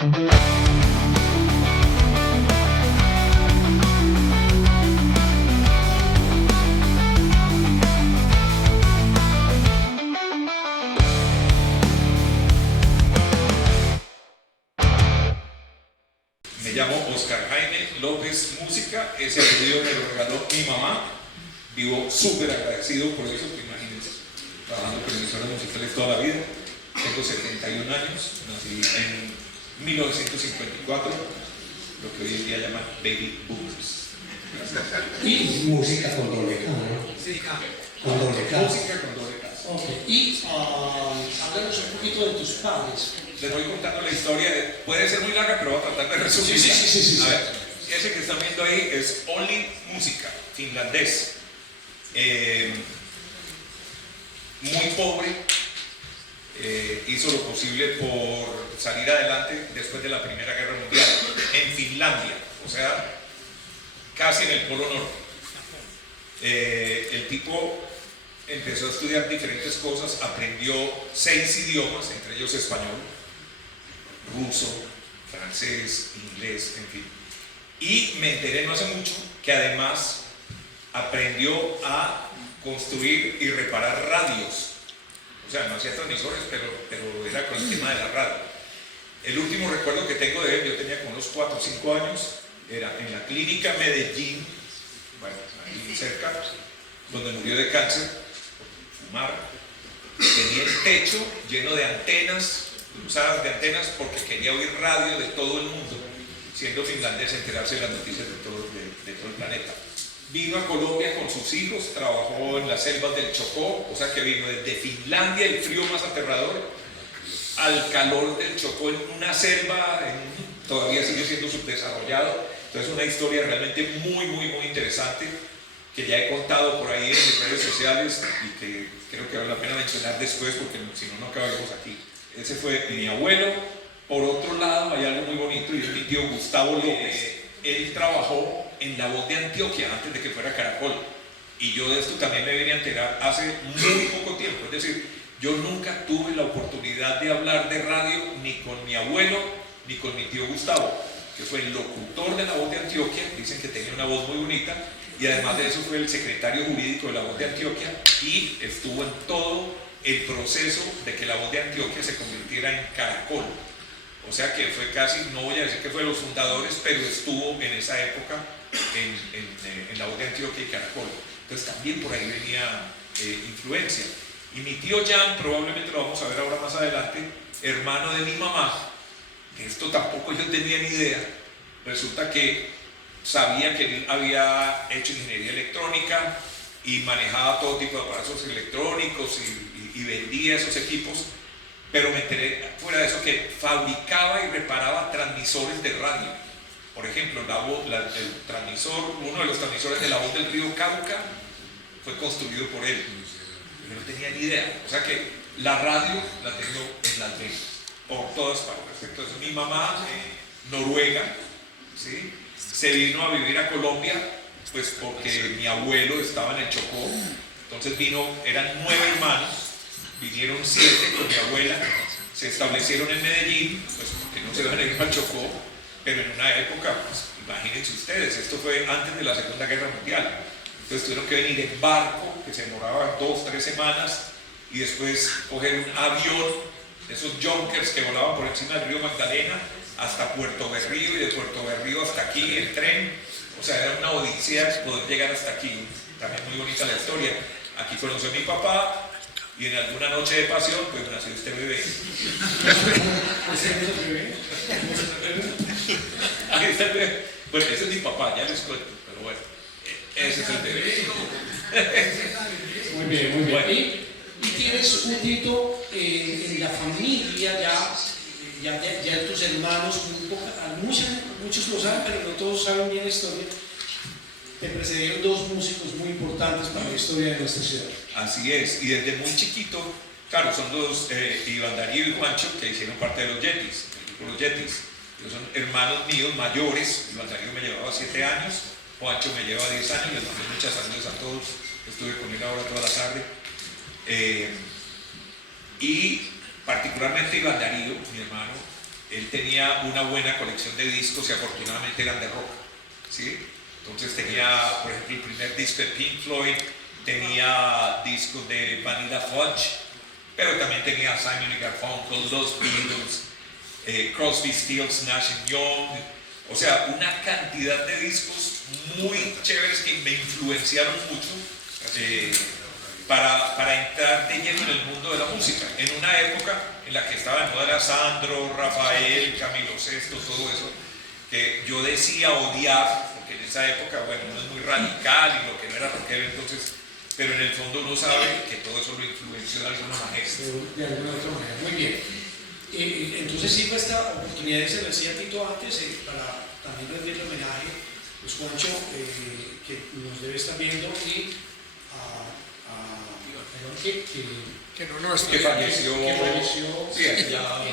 Me llamo Oscar Jaime López Música, ese apellido me lo regaló mi mamá. Vivo súper agradecido por eso, que imagínense, trabajando con emisoras musicales toda la vida. Tengo 71 años, nací en 1954, lo que hoy en día llaman Baby Boomers. Y música con doble K, ¿no? Sí, con doble K. Música con doble K. Ok, y háblanos un poquito de tus padres. Les voy contando la historia, puede ser muy larga, pero voy a tratar de resumirla. Sí. A ver, ese que están viendo ahí es Olli Música, finlandés. Muy pobre, hizo lo posible por salir adelante después de la Primera Guerra Mundial en Finlandia, o sea, casi en el Polo Norte. El tipo empezó a estudiar diferentes cosas, aprendió 6 idiomas, entre ellos español, ruso, francés, inglés, en fin. Y me enteré no hace mucho que además aprendió a construir y reparar radios. O sea, no hacía transmisores, pero era con el tema de la radio. El último recuerdo que tengo de él, yo tenía como unos 4 o 5 años, era en la clínica Medellín, bueno, ahí cerca, donde murió de cáncer, por fumar. Tenía el techo lleno de antenas, cruzadas de antenas, porque quería oír radio de todo el mundo, siendo finlandés, enterarse de las noticias de todo el planeta. Vino a Colombia con sus hijos, trabajó en las selvas del Chocó, o sea que vino desde Finlandia, el frío más aterrador, al calor del Chocó en una selva, todavía sigue siendo subdesarrollado. Entonces una historia realmente muy interesante, que ya he contado por ahí en mis redes sociales y que creo que vale la pena mencionar después, porque si no, no acabaremos aquí. Ese fue mi abuelo. Por otro lado, hay algo muy bonito, y es mi tío Gustavo López. Él trabajó en La Voz de Antioquia antes de que fuera Caracol, y yo de esto también me vine a enterar hace muy poco tiempo. Es decir, yo nunca tuve la oportunidad de hablar de radio ni con mi abuelo ni con mi tío Gustavo, que fue el locutor de La Voz de Antioquia. Dicen que tenía una voz muy bonita, y además de eso fue el secretario jurídico de La Voz de Antioquia, y estuvo en todo el proceso de que La Voz de Antioquia se convirtiera en Caracol. O sea que fue casi, no voy a decir que fue de los fundadores, pero estuvo en esa época en La Voz de Antioquia y Caracol. Entonces también por ahí venía influencia. Y mi tío Jan, probablemente lo vamos a ver ahora más adelante, hermano de mi mamá, que esto tampoco yo tenía ni idea. Resulta que sabía que él había hecho ingeniería electrónica y manejaba todo tipo de aparatos electrónicos y vendía esos equipos. Pero me enteré fuera de eso que fabricaba y reparaba transmisores de radio. Por ejemplo, el transmisor, uno de los transmisores de La Voz del Río Cauca fue construido por él. Yo no tenía ni idea. O sea que la radio la tengo en las venas, por todas partes. Entonces mi mamá, noruega, ¿sí?, se vino a vivir a Colombia, pues porque mi abuelo estaba en el Chocó. Entonces eran 9 hermanos. Vinieron 7 con mi abuela, se establecieron en Medellín, pues porque no se iban a ir al Chocó, pero en una época, pues imagínense ustedes, esto fue antes de la Segunda Guerra Mundial. Entonces tuvieron que venir en barco, que se demoraba 2 o 3 semanas, y después coger un avión, esos junkers que volaban por encima del río Magdalena, hasta Puerto Berrío, y de Puerto Berrío hasta aquí en tren. O sea, era una odisea poder llegar hasta aquí. También muy bonita la historia. Aquí conocí a mi papá, y en alguna noche de pasión, pues nació este bebé. ¿Ese es el bebé? Ahí está el bebé. Bueno, ese es mi papá, ya les cuento, pero bueno, ese es el bebé. Muy bien. Bueno. Y tienes un poquito en la familia, ya tus hermanos, muchos lo saben, pero no todos saben bien la historia. Te precedieron 2 músicos muy importantes para la historia de nuestra ciudad. Así es, y desde muy chiquito, claro, son 2, Iván Darío y Juancho, que hicieron parte de los Yetis, el grupo Los Yetis. Ellos son hermanos míos mayores. Iván Darío me llevaba 7 años, Juancho me llevaba 10 años, les mando muchas saludos a todos, estuve con él ahora toda la tarde. Y particularmente Iván Darío, mi hermano, él tenía una buena colección de discos y afortunadamente eran de rock, ¿sí? Entonces tenía, por ejemplo, el primer disco de Pink Floyd, tenía discos de Vanilla Fudge, pero también tenía Simon y Garfunkel, los Beatles, Crosby, Stills, Nash & Young, o sea, una cantidad de discos muy chéveres que me influenciaron mucho para entrar de lleno en el mundo de la música, en una época en la que estaba de moda era Sandro, Rafael, Camilo Sesto, todo eso, que yo decía odiar, porque en esa época, bueno, uno es muy radical y lo que no era rockero, entonces, pero en el fondo uno sabe que todo eso lo influenció de alguna manera. De alguna otra manera, muy bien. Entonces sirve esta oportunidad, se lo decía Tito antes, para también rendirle homenaje, pues Juancho, que nos debe estar viendo, y que falleció, sí, y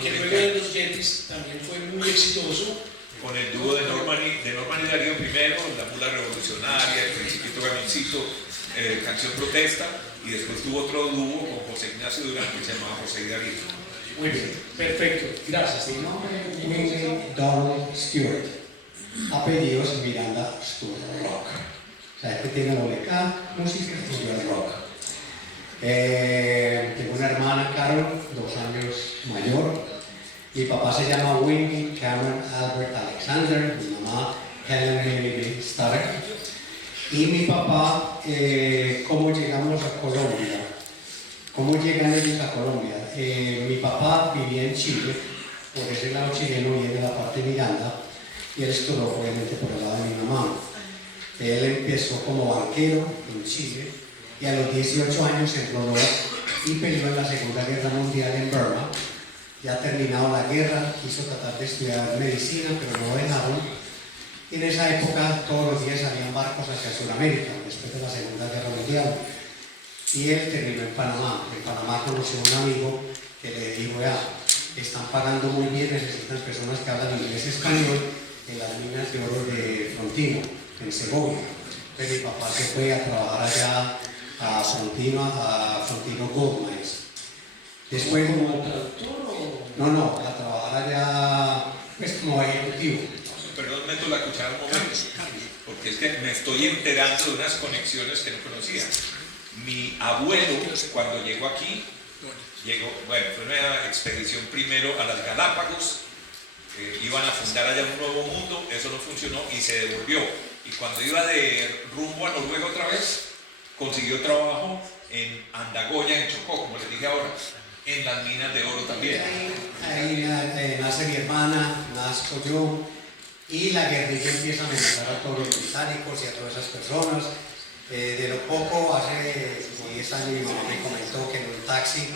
que luego de los Yetis también fue muy exitoso. Con el dúo de Norman y Darío primero, La Mula Revolucionaria, El Principito Gamincito, Canción Protesta, y después tuvo otro dúo con José Ignacio Durán que se llamaba José y Darío. Muy bien, perfecto, gracias. Mi nombre es William Donald Stewart, apellidos Miranda Stewart Rock. O sea, este tiene doble K, música, estudió rock. Tengo una hermana, Carol, 2 años mayor. Mi papá se llama Winnie Cameron Albert Alexander, mi mamá Helen Emily Stark. Y mi papá, ¿cómo llegamos a Colombia? ¿Cómo llegan ellos a Colombia? Mi papá vivía en Chile, por ese lado chileno viene de la parte de Miranda, y él estuvo obviamente por el lado de mi mamá. Él empezó como banquero en Chile, y a los 18 años se enroló y peleó en la Segunda Guerra Mundial en Burma. Ya terminado la guerra, quiso tratar de estudiar medicina, pero no dejaron. Y en esa época todos los días salían barcos hacia Sudamérica, después de la Segunda Guerra Mundial. Y él terminó en Panamá. En Panamá conoció a un amigo que le dijo, ya, están pagando muy bien, necesitan personas que hablan inglés y español en las minas de oro de Frontino, en Segovia. Entonces mi papá se fue a trabajar allá a Frontino Gold Mines. Después, ¿Como traductor o...? no, a trabajar allá, pues como ejecutivo. Perdón, meto la cuchara un momento, porque es que me estoy enterando de unas conexiones que no conocía. Mi abuelo, cuando llegó aquí, fue una expedición primero a las Galápagos, iban a fundar allá un nuevo mundo, eso no funcionó y se devolvió. Y cuando iba de rumbo a Noruega otra vez, consiguió trabajo en Andagoya, en Chocó, como les dije ahora, en las minas de oro también. Ahí nace mi hermana, nazco yo, y la guerrilla empieza a amenazar a todos los británicos y a todas esas personas. De lo poco, hace 10 años mi mamá me comentó que en un taxi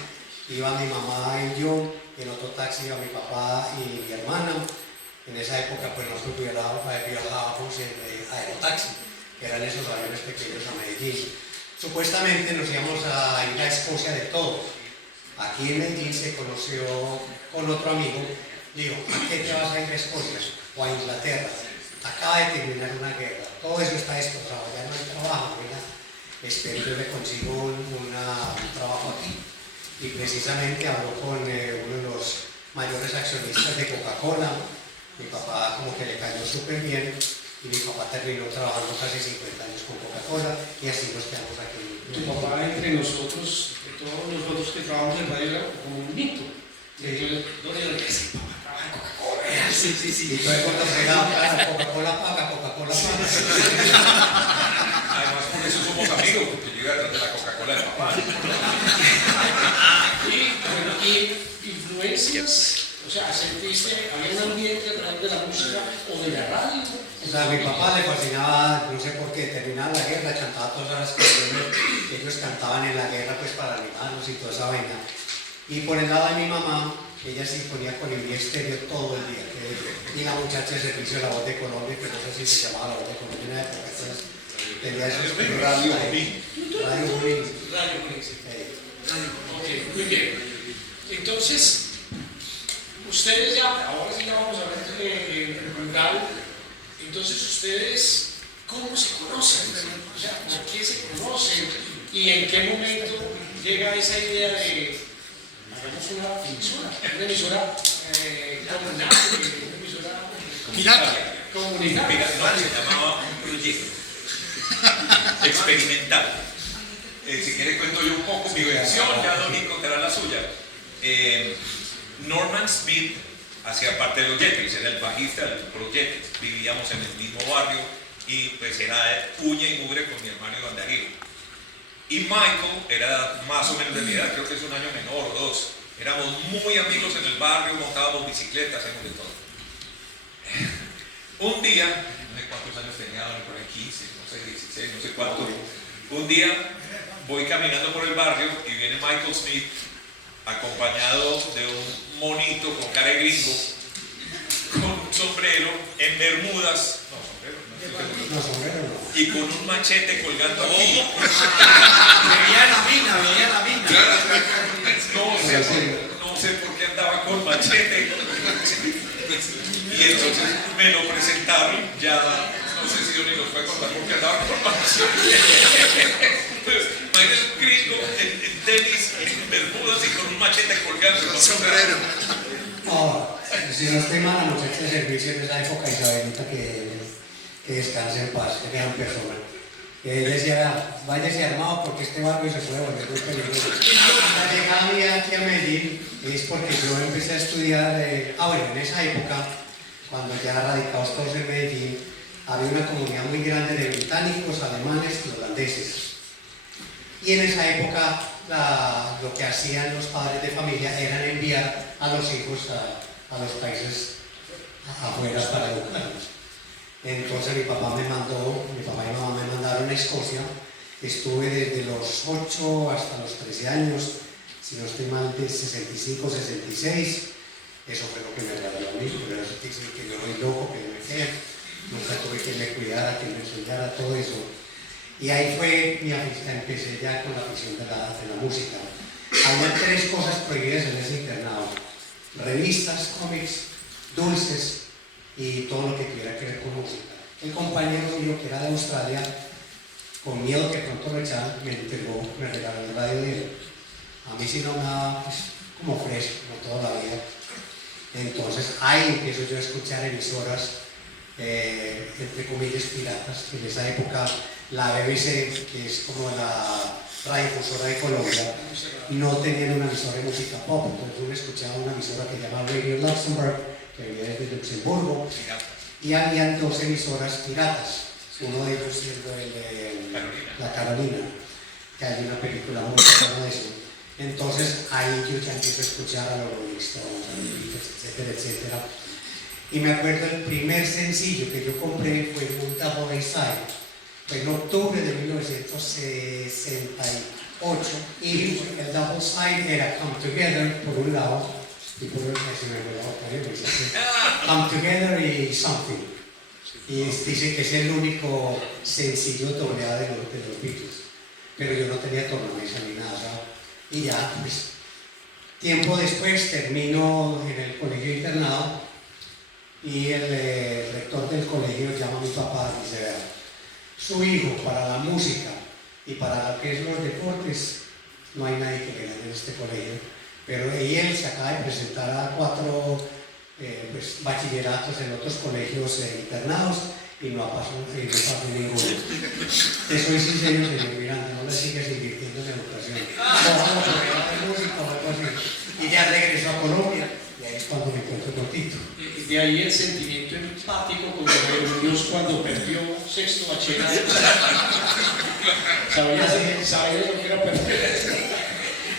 iba mi mamá y yo, y en otro taxi iba mi papá y mi hermana. En esa época pues nosotros viajábamos en aerotaxi, que eran esos aviones pequeños a Medellín. Supuestamente nos íbamos a ir a Escocia de todos. Aquí en Medellín se conoció con otro amigo. Digo, ¿a qué te vas a ir a Escocia? O a Inglaterra. Acaba de terminar una guerra. Todo eso está destrozado, ya no hay trabajo, ¿verdad? Espero yo le consigo un trabajo aquí. Y precisamente habló con uno de los mayores accionistas de Coca-Cola. Mi papá como que le cayó súper bien. Y mi papá terminó trabajando casi 50 años con Coca-Cola y así nos quedamos aquí. Tu papá entre nosotros, todos nosotros que trabajamos en radio, era como un mito. Entonces, ¿dónde lo ves? Papá trabaja en Coca-Cola. Sí. Y todo el mundo fregado, Coca-Cola paga, Coca-Cola paga. Además, por eso somos amigos, porque yo iba detrás de la Coca-Cola del papá. Y influencias, o sea, ¿sentiste, había un ambiente a través de la música o de la radio? O sea, a mi papá le fascinaba, no sé por qué, terminaba la guerra, cantaba todas las canciones que ellos cantaban en la guerra pues para animarnos y toda esa vaina. Y por el lado de mi mamá, ella sí ponía Colibrí Estéreo todo el día. Y la muchacha de servicio de La Voz de Colombia, que no sé si se llamaba La Voz de Colombia en la época, entonces tenía esos Radio Junín. Radio Junín. Radio Junín, sí. Ok, muy bien. Entonces, ustedes ya, ahora sí ya vamos a ver en rural. Entonces, ustedes, ¿cómo se conocen? O sea, ¿por qué se conocen? ¿Y en qué momento llega esa idea de hagamos una emisora comunal, emisora Pirata. comunitaria. No, se llamaba un proyecto experimental. Si quiere cuento yo un poco mi versión, ya Don Nico contará la suya. Norman Smith hacía parte de los Jetties, era el bajista del grupo Jetties. Vivíamos en el mismo barrio y pues era de uña y mugre con mi hermano Iván Darío. Y Michael era más o menos de mi edad, creo que es un año menor o dos. Éramos muy amigos en el barrio, montábamos bicicletas, hacíamos de todo. Un día, no sé cuántos años tenía, por ahí 15, no sé, 16, no sé cuánto. Un día voy caminando por el barrio y viene Michael Smith acompañado de un monito con cara de gringo, con un sombrero, en bermudas, No, sombrero no. y con un machete colgando aquí. Veía la mina. No sé por qué andaba con machete. Y entonces me lo presentaron, ya no sé si yo ni los fue a contar porque andaba con machete. Entonces, imagínense un gringo en tenis, en bermudas y con un machete colgando. Sombrero. Ahora, si no estoy mal, la muchacha de servicio de esa época, Isabelita, que descanse en paz, que gran persona. Él decía, váyase armado porque este barrio se puede volver muy peligroso. La llegada mía aquí a Medellín es porque yo empecé a estudiar, en esa época, cuando ya radicados todos en Medellín, había una comunidad muy grande de británicos, alemanes y holandeses. Y en esa época lo que hacían los padres de familia era enviar a los hijos a los países afuera para educarlos. Entonces mi papá y mamá me mandaron a Escocia. Estuve desde los 8 hasta los 13 años, si no estoy mal, de 65, 66. Eso fue lo que me regaló a mí, pero eso quiere decir que yo soy loco, que no me quede. Nunca tuve que me cuidara, que me enseñara, todo eso. Y ahí fue empecé ya con la afición de la música. Había 3 cosas prohibidas en ese internado: revistas, cómics, dulces y todo lo que tuviera que ver con música. El compañero mío, que era de Australia, con miedo que pronto lo echaran, me regaló el radio de él. A mí sí no me daba, pues, como fresco, como toda la vida. Entonces ahí empiezo yo a escuchar emisoras, entre comillas, piratas. En esa época la BBC, que es como la radiodifusora de Colombia, no tenían una emisora de música pop. Entonces uno escuchaba una emisora que se llama Radio Luxembourg, que venía desde Luxemburgo, y habían 2 emisoras piratas, uno de ellos siendo el de La Carolina, que hay una película muy buena de eso. Entonces ahí yo ya empiezo a escuchar a los Rolling Stones, a los Beatles, etcétera, etcétera. Y me acuerdo el primer sencillo que yo compré fue un Double A-Side, fue en octubre de 1968, y el Double Side era Come Together por un lado, y por el Come Together y Something. Y dice que es el único sencillo doble A de los Beatles, pero yo no tenía tornamesa ni nada, ¿sabes? Y ya, pues, tiempo después termino en el colegio internado y el rector del colegio llama a mi papá y dice: vea, su hijo para la música y para lo que es los deportes no hay nadie que le gane en este colegio, pero él se acaba de presentar a 4 bachilleratos en otros colegios internados y no pasó ninguno. Te soy sincero, señor Miranda, no le sigues invirtiendo en educación. No, porque va a hacer música o algo así. Y ya regresó a Colombia, y ahí es cuando me encuentro con Tito. De ahí el sentimiento empático con Gabriel Muñoz cuando perdió 6º bachillerato. Sabía lo que era perder.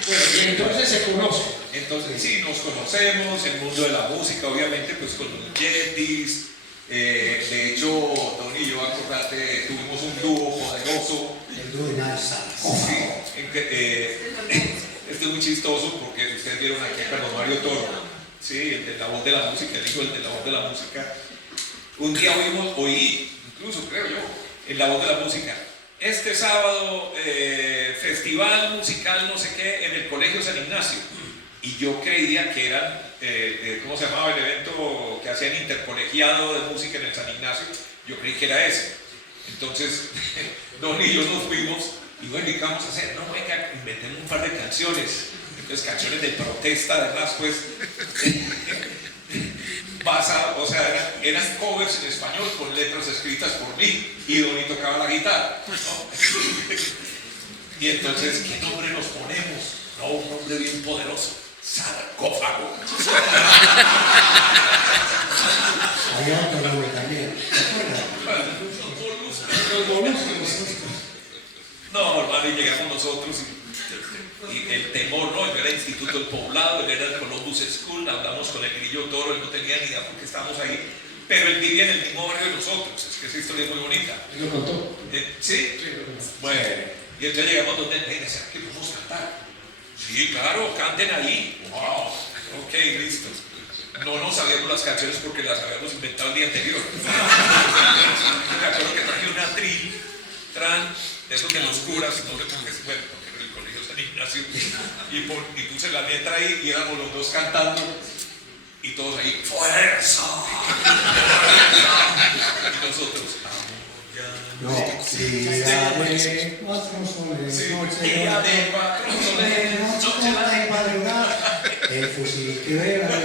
Bueno, y entonces se conoce. Entonces sí, nos conocemos, el mundo de la música, obviamente, pues con los Jetties. De hecho, Don y yo, acordate, tuvimos un dúo poderoso. El dúo de Nalsa. Sí, este es muy chistoso porque ustedes vieron aquí a Carlos Mario Toro, sí, el de la voz de la música, el hijo de la voz de la música. Un día oí, incluso creo yo, en la voz de la música: este sábado, festival musical no sé qué en el Colegio San Ignacio. Y yo creía que eran, ¿cómo se llamaba el evento que hacían intercolegiado de música en el San Ignacio? Yo creí que era ese. Entonces, Don y yo nos fuimos y bueno, ¿y qué vamos a hacer? No, venga, inventemos un par de canciones. Entonces, canciones de protesta, además, pues. basado, o sea, eran covers en español con letras escritas por mí y Donny tocaba la guitarra, ¿no? Y entonces, ¿qué nombre nos ponemos? No, un nombre bien poderoso, Sarcófago. Había otro nombre también. ¿Te acuerdas? Los moluscos. No, hermano, y llegamos nosotros y el temor, ¿no? Yo era Instituto del Poblado, él era el Columbus School, hablamos con el Grillo Toro, él no tenía ni idea por qué estábamos ahí, pero él vivía en el mismo barrio de nosotros, es que esa historia es muy bonita. ¿Lo contó? ¿Sí? Sí, lo contó. Bueno, y entonces llegamos donde él dice, ¿será que podemos cantar? Sí, claro, canten ahí. Wow, ok, listo. No nos sabíamos las canciones porque las habíamos inventado el día anterior. Me acuerdo que traje una tran, de esos de los curas, no sé por qué, bueno, porque en el colegio San Ignacio, y puse la letra ahí y éramos los dos cantando, y todos ahí, ¡fuerza! Y nosotros, No, día de 4 soles, sí, noche día de 4 soles, noche de madrugada, el fusil que vela de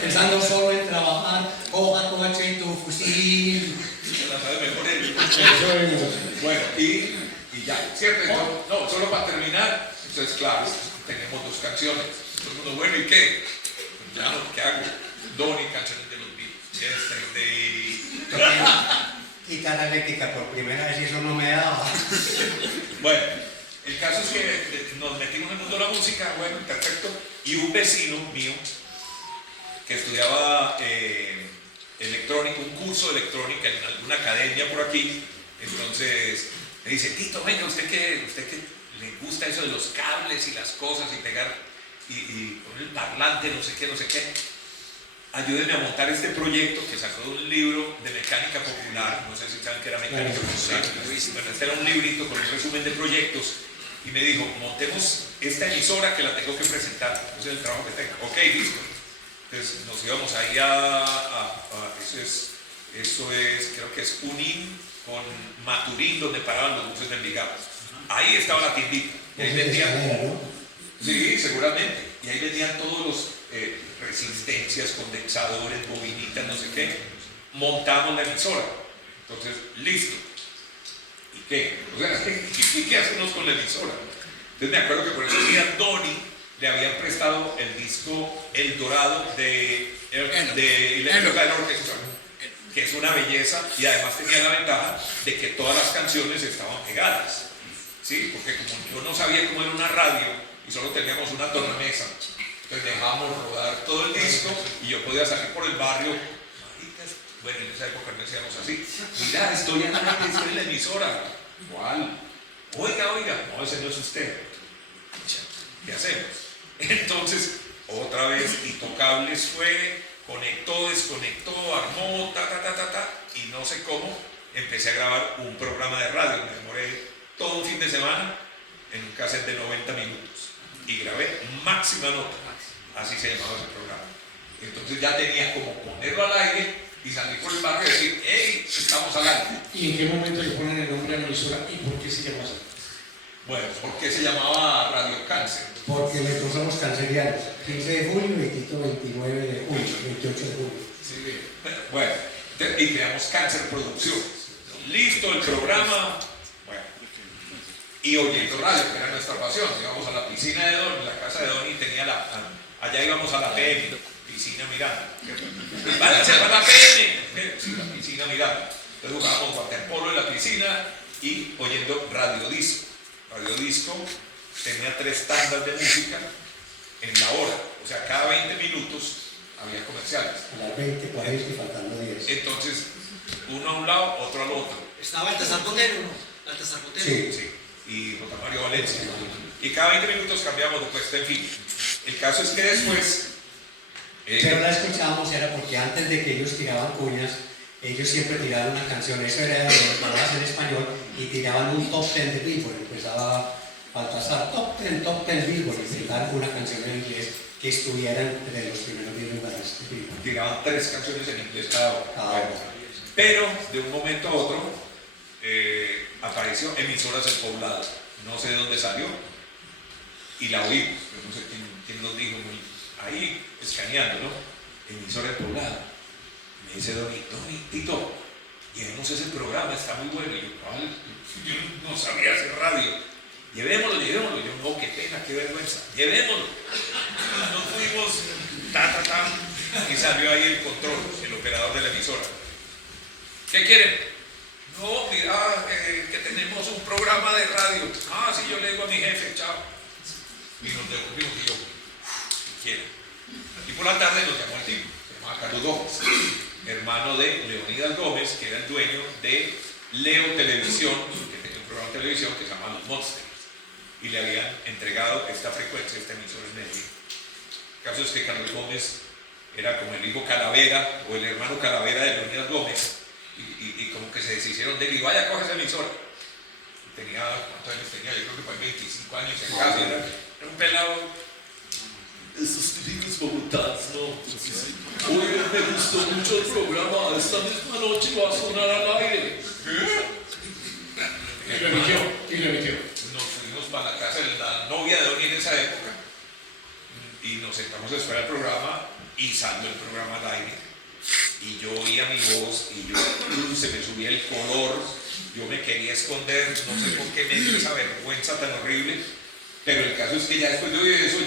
pensando solo en trabajar, coja coche y tu fusil. se la sabe mejor él. Bueno, y ya, ¿cierto? Entonces, no, solo para terminar, entonces claro, tenemos 2 canciones. Todo el mundo, bueno, ¿y qué? Ya no, ¿qué hago? Donny, canciones de los Beatles, Guitarra eléctrica por primera vez y eso no me daba. Bueno, el caso es que nos metimos en el mundo de la música, bueno, perfecto, y un vecino mío que estudiaba electrónica, un curso de electrónica en alguna academia por aquí, entonces me dice, Tito, venga, usted que le gusta eso de los cables y las cosas y pegar y poner el parlante, no sé qué, ayúdenme a montar este proyecto que sacó de un libro de mecánica popular, no sé si saben que era mecánica popular, bueno, este era un librito con un resumen de proyectos y me dijo, montemos esta emisora que la tengo que presentar, ese es el trabajo que tengo, ok, listo. Entonces nos íbamos ahí eso es, creo que es Unín con Maturín, donde paraban los buses de Envigado. Ahí estaba la tiendita. Y ahí vendían, ¿No? sí, seguramente. Y ahí vendían todos los resistencias, condensadores, bobinitas, no sé qué. Montamos la emisora. Entonces, listo. ¿Y qué? O sea, ¿qué hacemos con la emisora? Entonces me acuerdo que por ese día Donny le habían prestado el disco El Dorado de Electrical Orchestra, que es una belleza y además tenía la ventaja de que todas las canciones estaban pegadas, ¿sí? Porque como yo no sabía cómo era una radio y solo teníamos una tornamesa, entonces dejábamos rodar todo el disco y yo podía salir por el barrio. Bueno, en esa época no decíamos así, mira, estoy en la emisora. ¿Cuál? Oiga, no, ese no es usted. ¿Qué hacemos? Entonces, otra vez, Intocables fue, conectó, desconectó, armó, y no sé cómo, empecé a grabar un programa de radio. Me demoré todo un fin de semana en un cassette de 90 minutos y grabé Máxima Nota, así se llamaba ese programa. Entonces ya tenía como ponerlo al aire y salir por el barrio y decir, hey, estamos al aire. ¿Y en qué momento le ponen el nombre a la emisora y por qué se llama así? Bueno, ¿por qué se llamaba Radio Cáncer? Porque le somos cancerianos. 15 de julio y Tito 29 de julio, 28 de julio. Sí. Bueno, y creamos Cáncer Producciones. Listo el programa. Bueno, y oyendo radio, que era nuestra pasión. Íbamos a la piscina de Don, la casa de Don y tenía allá íbamos a la PM, piscina Miranda. Váyanse para la PM. Sí, la piscina Miranda. Entonces jugábamos waterpolo en la piscina y oyendo Radio Disco. Radio Disco tenía 3 tandas de música en la hora, o sea, cada 20 minutos había comerciales. A las 20, 40 y faltando 10. Entonces, uno a un lado, otro al otro. Estaba el Tazarcotero, ¿no? El Tazarcotero. Sí. Sí, y J. Mario Valencia. Y cada 20 minutos cambiamos de puesta, en fin. El caso es que después... Pero la escuchábamos era porque antes de que ellos tiraban cuñas, ellos siempre tiraban una canción, eso era de palabras en español, y tiraban un top 10 de Billboard. Empezaba Baltasar, top 10 Billboard, y tiraban una canción en inglés que estuviera entre los primeros 10 lugares de Billboard. Tiraban 3 canciones en inglés cada hora. Cada hora. Pero de un momento a otro apareció Emisoras del Poblado. No sé de dónde salió. y la oímos, pero no sé quién nos dijo, ahí escaneando, ¿no? Emisora en Poblado. Me dice Doni, Tito, llevemos ese programa, está muy bueno. Y yo no sabía hacer radio. Llevémoslo. Yo, no, qué pena, qué vergüenza. Llevémoslo. Nos fuimos, y salió ahí el control, el operador de la emisora. ¿Qué quieren? No, mira, que tenemos un programa de radio. Ah, sí, yo le digo a mi jefe, chao. Y nos devolvimos y yo, ¿qué quieren? Y por la tarde nos llamó el tipo, se llamaba Carlos Gómez, hermano de Leonidas Gómez, que era el dueño de Leo Televisión, que tenía un programa de televisión que se llama Los Monsters, y le habían entregado esta frecuencia, esta emisora en Medellín. El caso es que Carlos Gómez era como el hijo Calavera o el hermano Calavera de Leonidas Gómez, y como que se deshicieron de él, y vaya, coge esa emisora. Y tenía, ¿cuántos años tenía? Yo creo que fue 25 años en casa, era un pelado. Esos típicos bogotanos, ¿no? Oye, me gustó mucho el programa, esta misma noche va a sonar al aire. Y lo emitió. Nos fuimos para la casa de la novia de Doni en esa época y nos sentamos a esperar el programa y salió el programa al aire y yo oía mi voz y se me subía el color, yo me quería esconder, no sé por qué me dio esa vergüenza tan horrible, pero el caso es que ya después de oír eso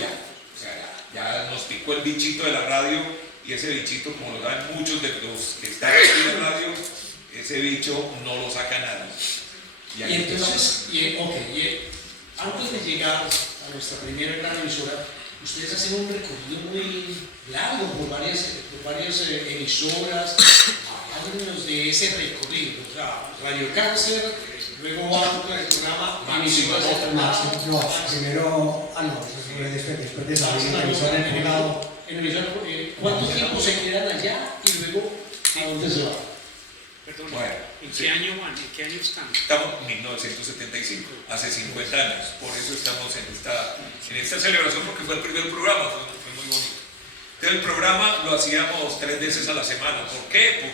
ya nos picó el bichito de la radio y ese bichito, como lo saben muchos de los que están aquí en la radio, ese bicho no lo saca nadie. Y entonces, antes de llegar a nuestra primera gran emisora, ustedes hacen un recorrido muy largo por varias emisoras. Háblenos de ese recorrido, o sea, Radio Cáncer, luego va el programa Máxima Nota. Después de salir de la emisora en Poblado. ¿Cuánto tiempo se quedan allá y luego a dónde se van? Perdón, Bueno, ¿en qué año van? ¿En qué año están? Estamos en 1975, hace 50 años, por eso estamos en esta celebración, porque fue el primer programa, fue muy bonito. Entonces el programa lo hacíamos 3 veces a la semana. ¿Por qué?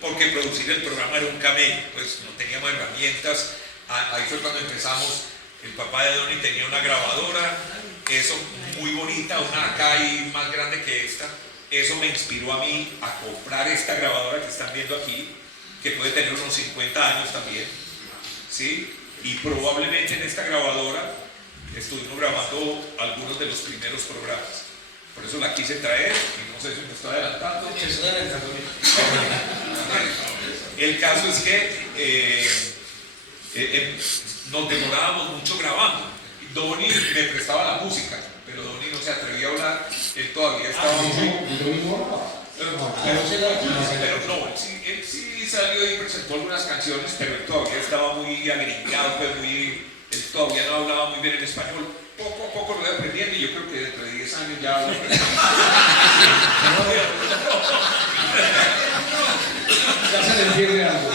Porque producir el programa era un camello, pues no teníamos herramientas. Ahí fue cuando empezamos. El papá de Doni tenía una grabadora, eso muy bonita, una acá y más grande que esta. Eso me inspiró a mí a comprar esta grabadora que están viendo aquí, que puede tener unos 50 años también, ¿sí? Y probablemente en esta grabadora estuvimos grabando algunos de los primeros programas. Por eso la quise traer, y no sé si me está adelantando. El caso es que nos demorábamos mucho grabando. Doni me prestaba la música, pero Doni no se atrevía a hablar, él todavía estaba pero no, él sí salió y presentó algunas canciones, pero él todavía estaba muy agringado, él todavía no hablaba muy bien en español. Poco a poco lo voy aprendiendo y yo creo que dentro de 10 años ya hablo. Ya se le entiende algo,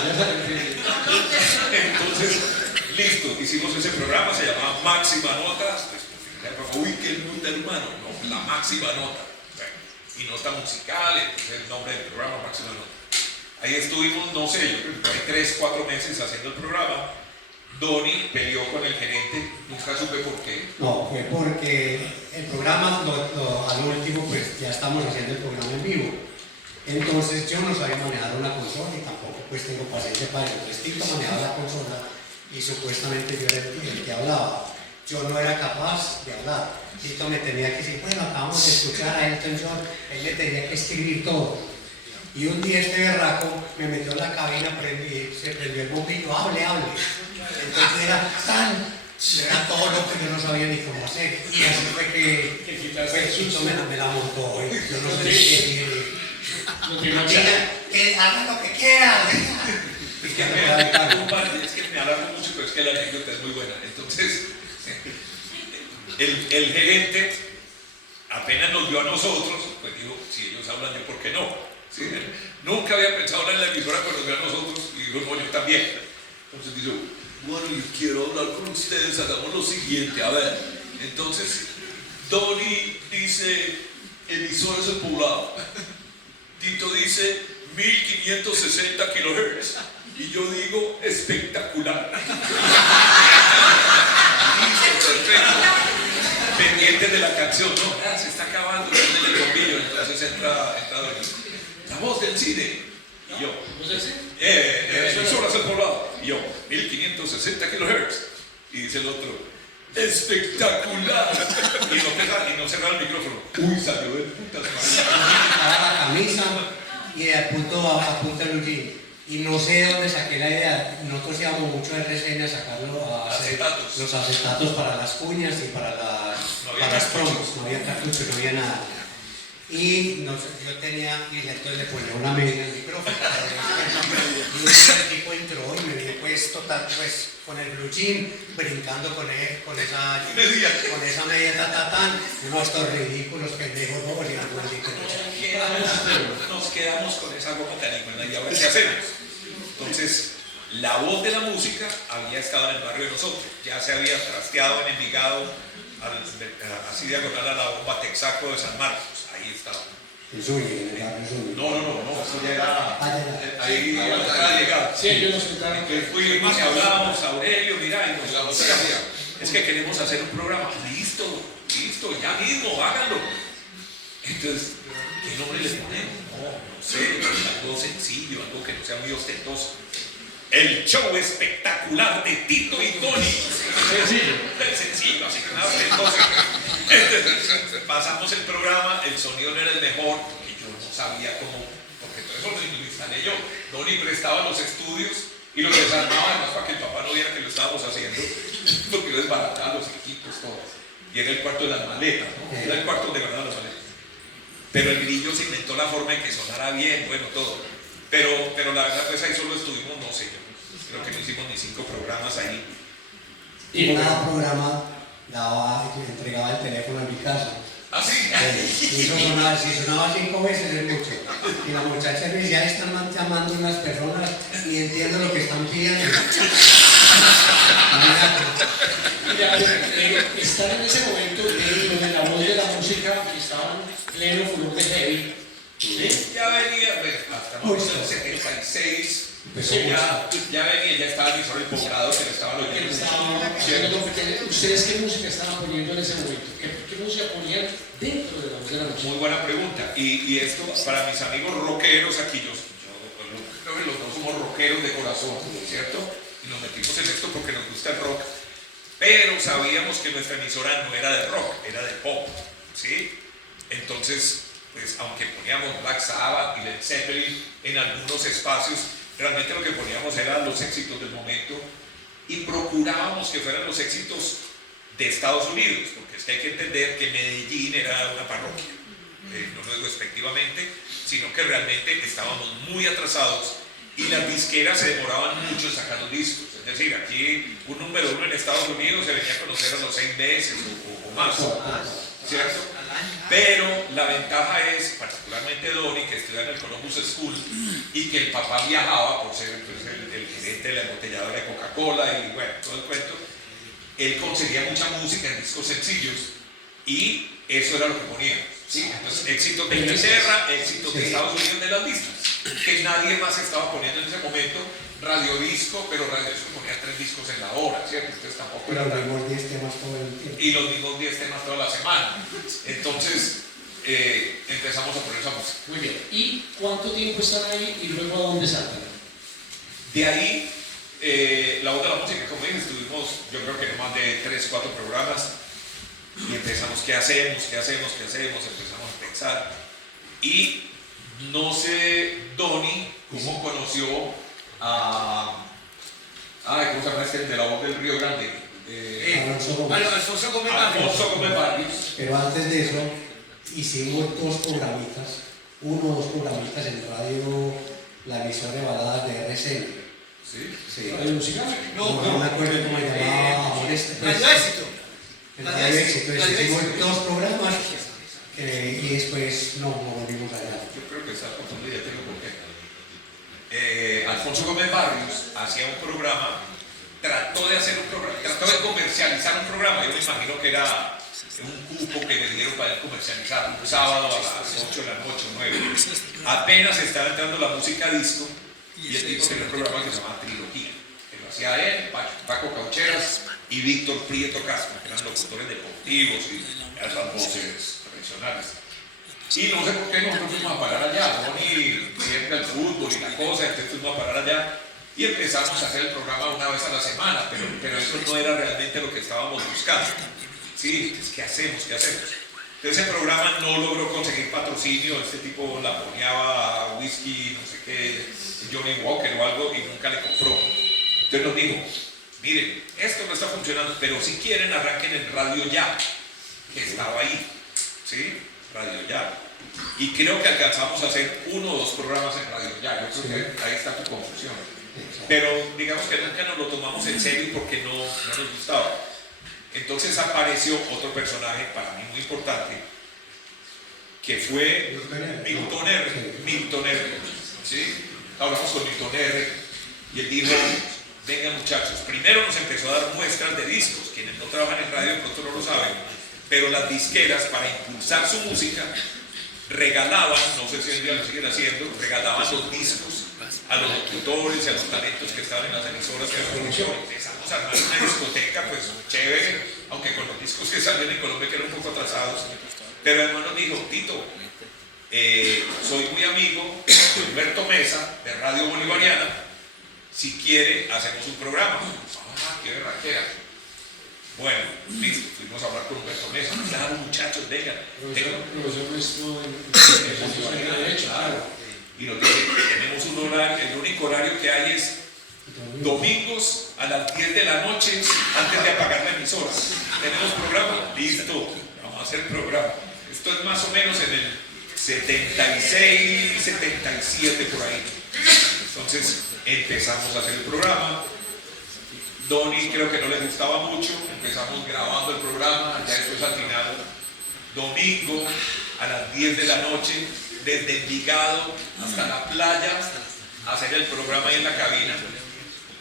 Entonces, listo, hicimos ese programa, se llamaba Máxima Nota. Uy, qué nota, hermano. No, la máxima nota. Y nota musical, entonces el nombre del programa, Máxima Nota. Ahí estuvimos, no sé, yo creo que 3, 4 meses haciendo el programa. Doni peleó con el gerente, nunca supe por qué. No, fue porque el programa, al último, pues ya estamos haciendo el programa en vivo. Entonces yo no sabía manejar una consola y tampoco pues tengo paciencia para eso. Entonces Tito manejaba la consola y supuestamente yo era el que hablaba. Yo no era capaz de hablar. Tito me tenía que decir, bueno, acabamos de escuchar a Elton John, él le tenía que escribir todo. Y un día este berraco me metió en la cabina, se prendió el bombillo, hable. Entonces era todo lo que yo no sabía ni cómo hacer. Y así fue que Tito me la montó. Y yo no sé qué. Que haga lo que quiera. Es que me alargo mucho, pero es que la anécdota es muy buena. Entonces, el gerente apenas nos vio a nosotros, pues dijo, si ellos hablan, yo por qué no. ¿Sí? Nunca había pensado hablar en la emisora, pero nos vio a nosotros y dijo, no, yo también. Entonces dijo, Bueno, yo quiero hablar con ustedes, hagamos lo siguiente, a ver. Entonces, Doni dice, emisoras en Poblado. Tito dice, 1560 kHz. Y yo digo, espectacular. perfecto. Pendientes de la canción, no, se está acabando, el bombillo, entonces entra Doni. La voz del cine. Y yo, ¿Vos ese? emisoras del poblado. Y yo, 1560 kilohertz. Y dice el otro, espectacular. Y no cerraba el micrófono. Uy, salió de putas madres. La camisa y apunta el jean. Y no sé de dónde saqué la idea. Nosotros íbamos mucho de reseña a sacarlo a hacer Acetatos. los acetatos para las cuñas y para No había para las cartuchos. promos. No había cartuchos, no había nada. Y yo tenía, y entonces le ponía una media al micrófono. Y un día el tipo entró y me vio pues total, pues con el blue jean, brincando con esa media tan, unos estos ridículos pendejos, no, y algo así que Nos quedamos con esa goma canícola y ahora qué hacemos. Entonces, la voz de la música había estado en el barrio de nosotros, ya se había trasteado en Envigado, así diagonal a la bomba Texaco de San Marcos, ahí estaba. el suyo, el barrio suyo. No, eso ya era, ahí estaba llegado. Sí, ellos nos sentaron. Entonces fuimos y hablábamos, Aurelio, mira, y nos es que queremos hacer un programa, listo, ya mismo, háganlo. Entonces, ¿qué nombre le ponemos? No sé, algo sencillo, algo que no sea muy ostentoso. El show espectacular de Tito y Tony. Sencillo, así que nada ostentoso. Entonces, pasamos el programa, el sonido no era el mejor, porque yo no sabía cómo, porque todo eso lo instalé yo. Tony prestaba los estudios y los desarmaba además para que el papá no viera que lo estábamos haciendo, porque lo desbarataba los equipos, todos. Y era el cuarto de las maletas, ¿no? Era el cuarto donde guardaban las maletas. Pero el grillo se inventó la forma de que sonara bien, bueno, todo. Pero la verdad, pues ahí solo estuvimos, no sé, creo que no hicimos ni 5 programas ahí. Y cada programa entregaba el teléfono en mi casa. ¿Ah, sí? Si sonaba 5 veces es mucho. Y la muchacha me decía, están llamando unas personas y entiendo lo que están pidiendo. Mira, estar en ese momento donde la voz de la música estaba en pleno furor de heavy. ¿Sí? Ya venía, pues, hasta más o menos el 76, Empezó ya venía, ya estaba el visor enfocado, que le estaban oyendo. ¿Ustedes qué música estaban poniendo en ese momento? ¿Qué música ponían dentro de la voz de la música? Muy buena pregunta. Y esto, para mis amigos rockeros aquí, yo creo que los dos somos rockeros de corazón, ¿cierto? Y nos metimos en esto porque nos gusta el rock. Pero sabíamos que nuestra emisora no era de rock, era de pop, ¿sí? Entonces, pues aunque poníamos Black Sabbath y Led Zeppelin en algunos espacios, realmente lo que poníamos eran los éxitos del momento y procurábamos que fueran los éxitos de Estados Unidos, porque es que hay que entender que Medellín era una parroquia, no lo digo despectivamente, sino que realmente estábamos muy atrasados y las disqueras se demoraban mucho en sacar los discos. Es decir, aquí un número 1 en Estados Unidos se venía a conocer a los 6 meses o más, ¿cierto? Pero la ventaja es, particularmente Donny, que estudia en el Columbus School y que el papá viajaba por ser pues, el gerente de la embotelladora de Coca-Cola y bueno, todo el cuento. Él conseguía mucha música en discos sencillos y eso era lo que poníamos, ¿sí? Entonces, éxitos de Inglaterra, éxitos de Estados Unidos de las listas, que nadie más estaba poniendo en ese momento. Radiodisco, pero Radiodisco ponía 3 discos en la hora, ¿cierto? Entonces tampoco Pero era los mismos 10 temas todo el tiempo. y los mismos 10 temas toda la semana. Entonces empezamos a poner esa música. Muy bien. ¿Y cuánto tiempo están ahí y luego a dónde saltan? De ahí, la voz de la música, como dije, estuvimos, yo creo que no más de 3, 4 programas y empezamos, ¿qué hacemos? Empezamos a pensar. Y no sé, Donny, cómo conoció a... ¿cómo se llama este? De la voz del Río Grande. Alonso Gómez. Alfonso Gómez Barrios. Pero antes de eso, hicimos 2 programitas, 1 o 2 programitas en radio, la emisora de baladas de RCN. ¿Sí? ¿Radio musical? No me acuerdo cómo se llamaba. Radio Éxito. En Radio Éxito. Hicimos 2 programas y después no volvimos allá. Yo creo que está confundido, ya tengo por qué. Alfonso Gómez Barrios hacía un programa, trató de comercializar un programa. Yo me imagino que era un cupo que le dieron para él comercializar un sábado a las 8 de la noche, 9. Apenas estaba entrando la música disco y el tipo tenía un programa que se llamaba Trilogía, que lo hacía él, Paco Caucheras y Víctor Prieto Castro, que eran locutores deportivos y esas voces tradicionales. Y no sé por qué nosotros fuimos a parar allá, Bonnie siempre el fútbol y la cosa, entonces fuimos a parar allá y empezamos a hacer el programa una vez a la semana, pero eso no era realmente lo que estábamos buscando. Sí, pues, ¿qué hacemos? ¿Qué hacemos? Entonces ese programa no logró conseguir patrocinio, este tipo la poneaba whisky, no sé qué, Johnny Walker o algo y nunca le compró. Entonces nos dijo, miren, esto no está funcionando, pero si quieren arranquen en Radio Ya, que estaba ahí, ¿sí? Radio Ya. Y creo que alcanzamos a hacer 1 o 2 programas en Radio Ya, yo creo que ahí está tu confusión. Pero digamos que nunca nos lo tomamos en serio porque no nos gustaba. Entonces apareció otro personaje para mí muy importante, que fue Milton R. Milton R. ¿Sí? Hablamos con Milton R. y él dijo, venga muchachos, primero nos empezó a dar muestras de discos, quienes no trabajan en radio de pronto no lo saben, pero las disqueras para impulsar su música regalaban, no sé si hoy en día lo siguen haciendo, regalaban los discos a los locutores y a los talentos que estaban en las emisoras que empezamos a armar una discoteca, pues chévere, aunque con los discos que salían en Colombia que eran un poco atrasados, pero además nos dijo, Tito, soy muy amigo de Humberto Mesa de Radio Bolivariana, si quiere hacemos un programa. Ah, qué berraquera. Bueno, listo, fuimos a hablar con Humberto Mesa. Claro, muchachos, vengan. Profesor nuestro en Derecho, claro. Y nos dice, tenemos un horario, el único horario que hay es domingos a las 10 de la noche antes de apagar la emisora. Tenemos programa, listo, vamos a hacer el programa. Esto es más o menos en el 76, 77 por ahí. Entonces empezamos a hacer el programa. Donny creo que no le gustaba mucho, empezamos grabando el programa, ya después al final, domingo a las 10 de la noche, desde Envigado hasta la playa, hacer el programa ahí en la cabina.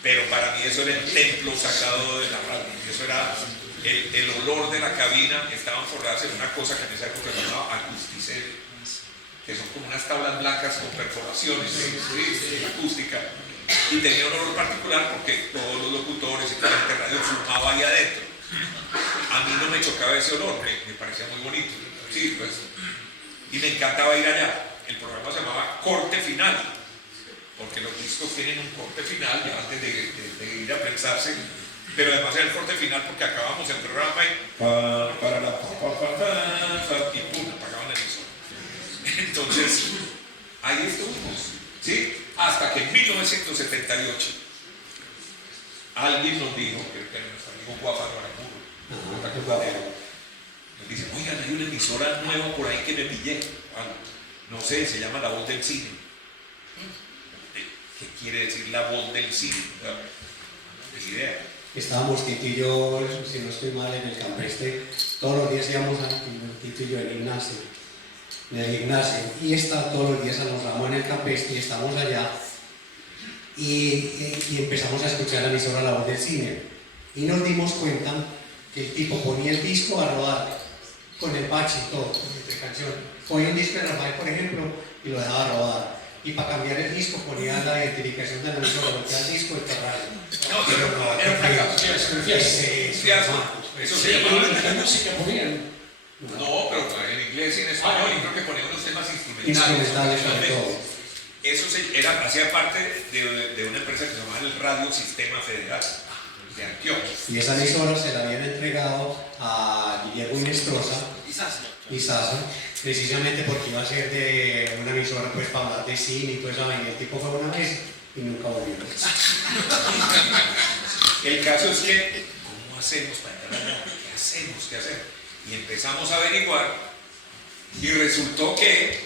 Pero para mí eso era el templo sacado de la radio, eso era el olor de la cabina, estaban forradas en una cosa que en esa época se llamaba acusticero, que son como unas tablas blancas con perforaciones, ¿sí? Acústica. Y tenía un olor particular porque todos los locutores y toda la gente de radio fumaba ahí adentro. A mí no me chocaba ese olor, me parecía muy bonito. Sí, pues. Y me encantaba ir allá. El programa se llamaba Corte Final, porque los discos tienen un corte final ya antes de ir a prensarse. Pero además era el corte final porque acabamos el programa y y pum, apagaban la emisora. Entonces, ahí estuvimos. ¿Sí? Hasta que en 1978 alguien nos dijo, que nuestro amigo Guafaro Aramburu, nos dice, oigan, hay una emisora nueva por ahí que me pillé. No sé, se llama La Voz del Cine. ¿Qué quiere decir La Voz del Cine? ¿Qué idea? Estábamos Tito y yo, si no estoy mal, en el campestre, todos los días íbamos a Tito y yo en el gimnasio, y todos los días almorzamos en el campestre y estamos allá y empezamos a escuchar la emisora La Voz del Cine y nos dimos cuenta que el tipo ponía el disco a rodar con el bache y todo, entre canciones. Ponía un disco de Rafael, por ejemplo, y lo dejaba rodar. Y para cambiar el disco ponía la identificación de la emisora, voltea el disco y raro. No, pero no, era una canción. Eso se llamaba. La música ponían. No, pero en inglés y en español, y creo que ponía unos temas instrumentales sobre todo. Eso hacía parte de una empresa que se llamaba el Radio Sistema Federal de Antioquia. Y esa emisora se la habían entregado a Guillermo Inestrosa y Sasa, precisamente porque iba a ser de una emisora pues para hablar de cine y todo eso. Y el tipo fue una vez y nunca volvió. El caso es que, ¿cómo hacemos para entrar allá? ¿Qué hacemos? ¿Qué hacemos? Y empezamos a averiguar y resultó que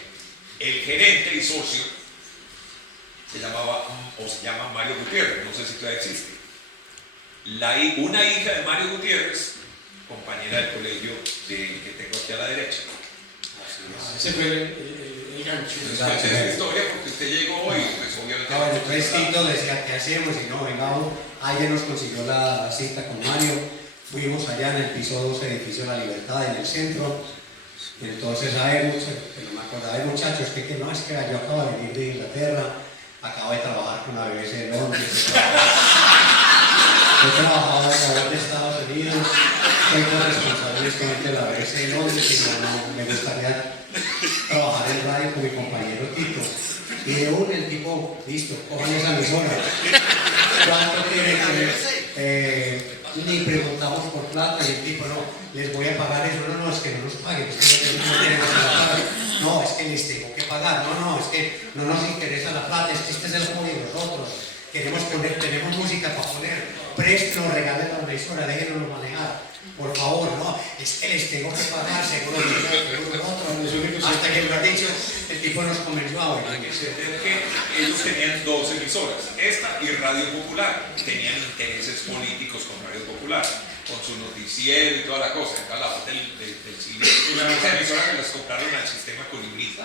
el gerente y socio se llama Mario Gutiérrez, no sé si todavía existe. Una hija de Mario Gutiérrez, compañera del colegio que tengo aquí a la derecha. Ese fue el gancho. Entonces, esa historia porque usted llegó y pues obviamente... Bueno, entonces Tito decía, ¿qué hacemos? Y no, vengamos, alguien nos consiguió la cita con Mario. Fuimos allá en el piso 2, edificio de la Libertad, en el centro. Y entonces, pero me acordaba de muchachos que no, es que yo acabo de venir de Inglaterra, acabo de trabajar con la BBC de Londres. He trabajado a favor de Estados Unidos, soy corresponsal de la BBC en Londres y no me gustaría trabajar en radio con mi compañero Tito. Y de uno el tipo, listo, cojan esa emisora. ¿Cuánto quieren que ni preguntamos por plata? Y el tipo, no, les voy a pagar eso. No, es que no nos paguen, es que no tenemos la plata. No, es que les tengo que pagar. No, es que no nos interesa la plata, es que este es el juego de nosotros. Queremos poner, tenemos música para poner, préstenos, regalen la emisora, déjenos manejar. Por favor, no, es que les tengo que pagar, seguro otro. Hasta que lo ha dicho, el tipo nos convenció a oír. Que ellos tenían dos emisoras, esta y Radio Popular. Tenían intereses políticos con Radio Popular, con su noticiero y toda la cosa. Entonces, la parte del cine, esa emisora que las compraron al sistema Colibrí.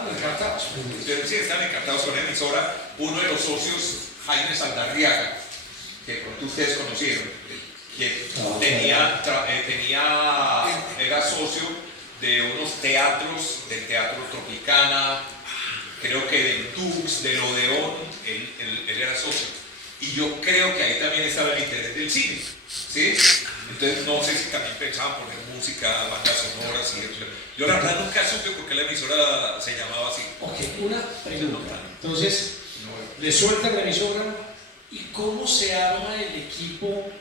Ustedes sí están encantados con la emisora. Uno de los socios, Jaime Saldarriaga, que pronto ustedes conocieron, que era socio de unos teatros, del Teatro Tropicana, creo que del Tux, del Odeón, él era socio. Y yo creo que ahí también estaba el interés del cine, ¿sí? Entonces no sé si también pensaban poner música, bandas sonoras y eso. Yo la verdad nunca supe por qué la emisora se llamaba así. Ok, una pregunta. Entonces, le sueltan la emisora y cómo se arma el equipo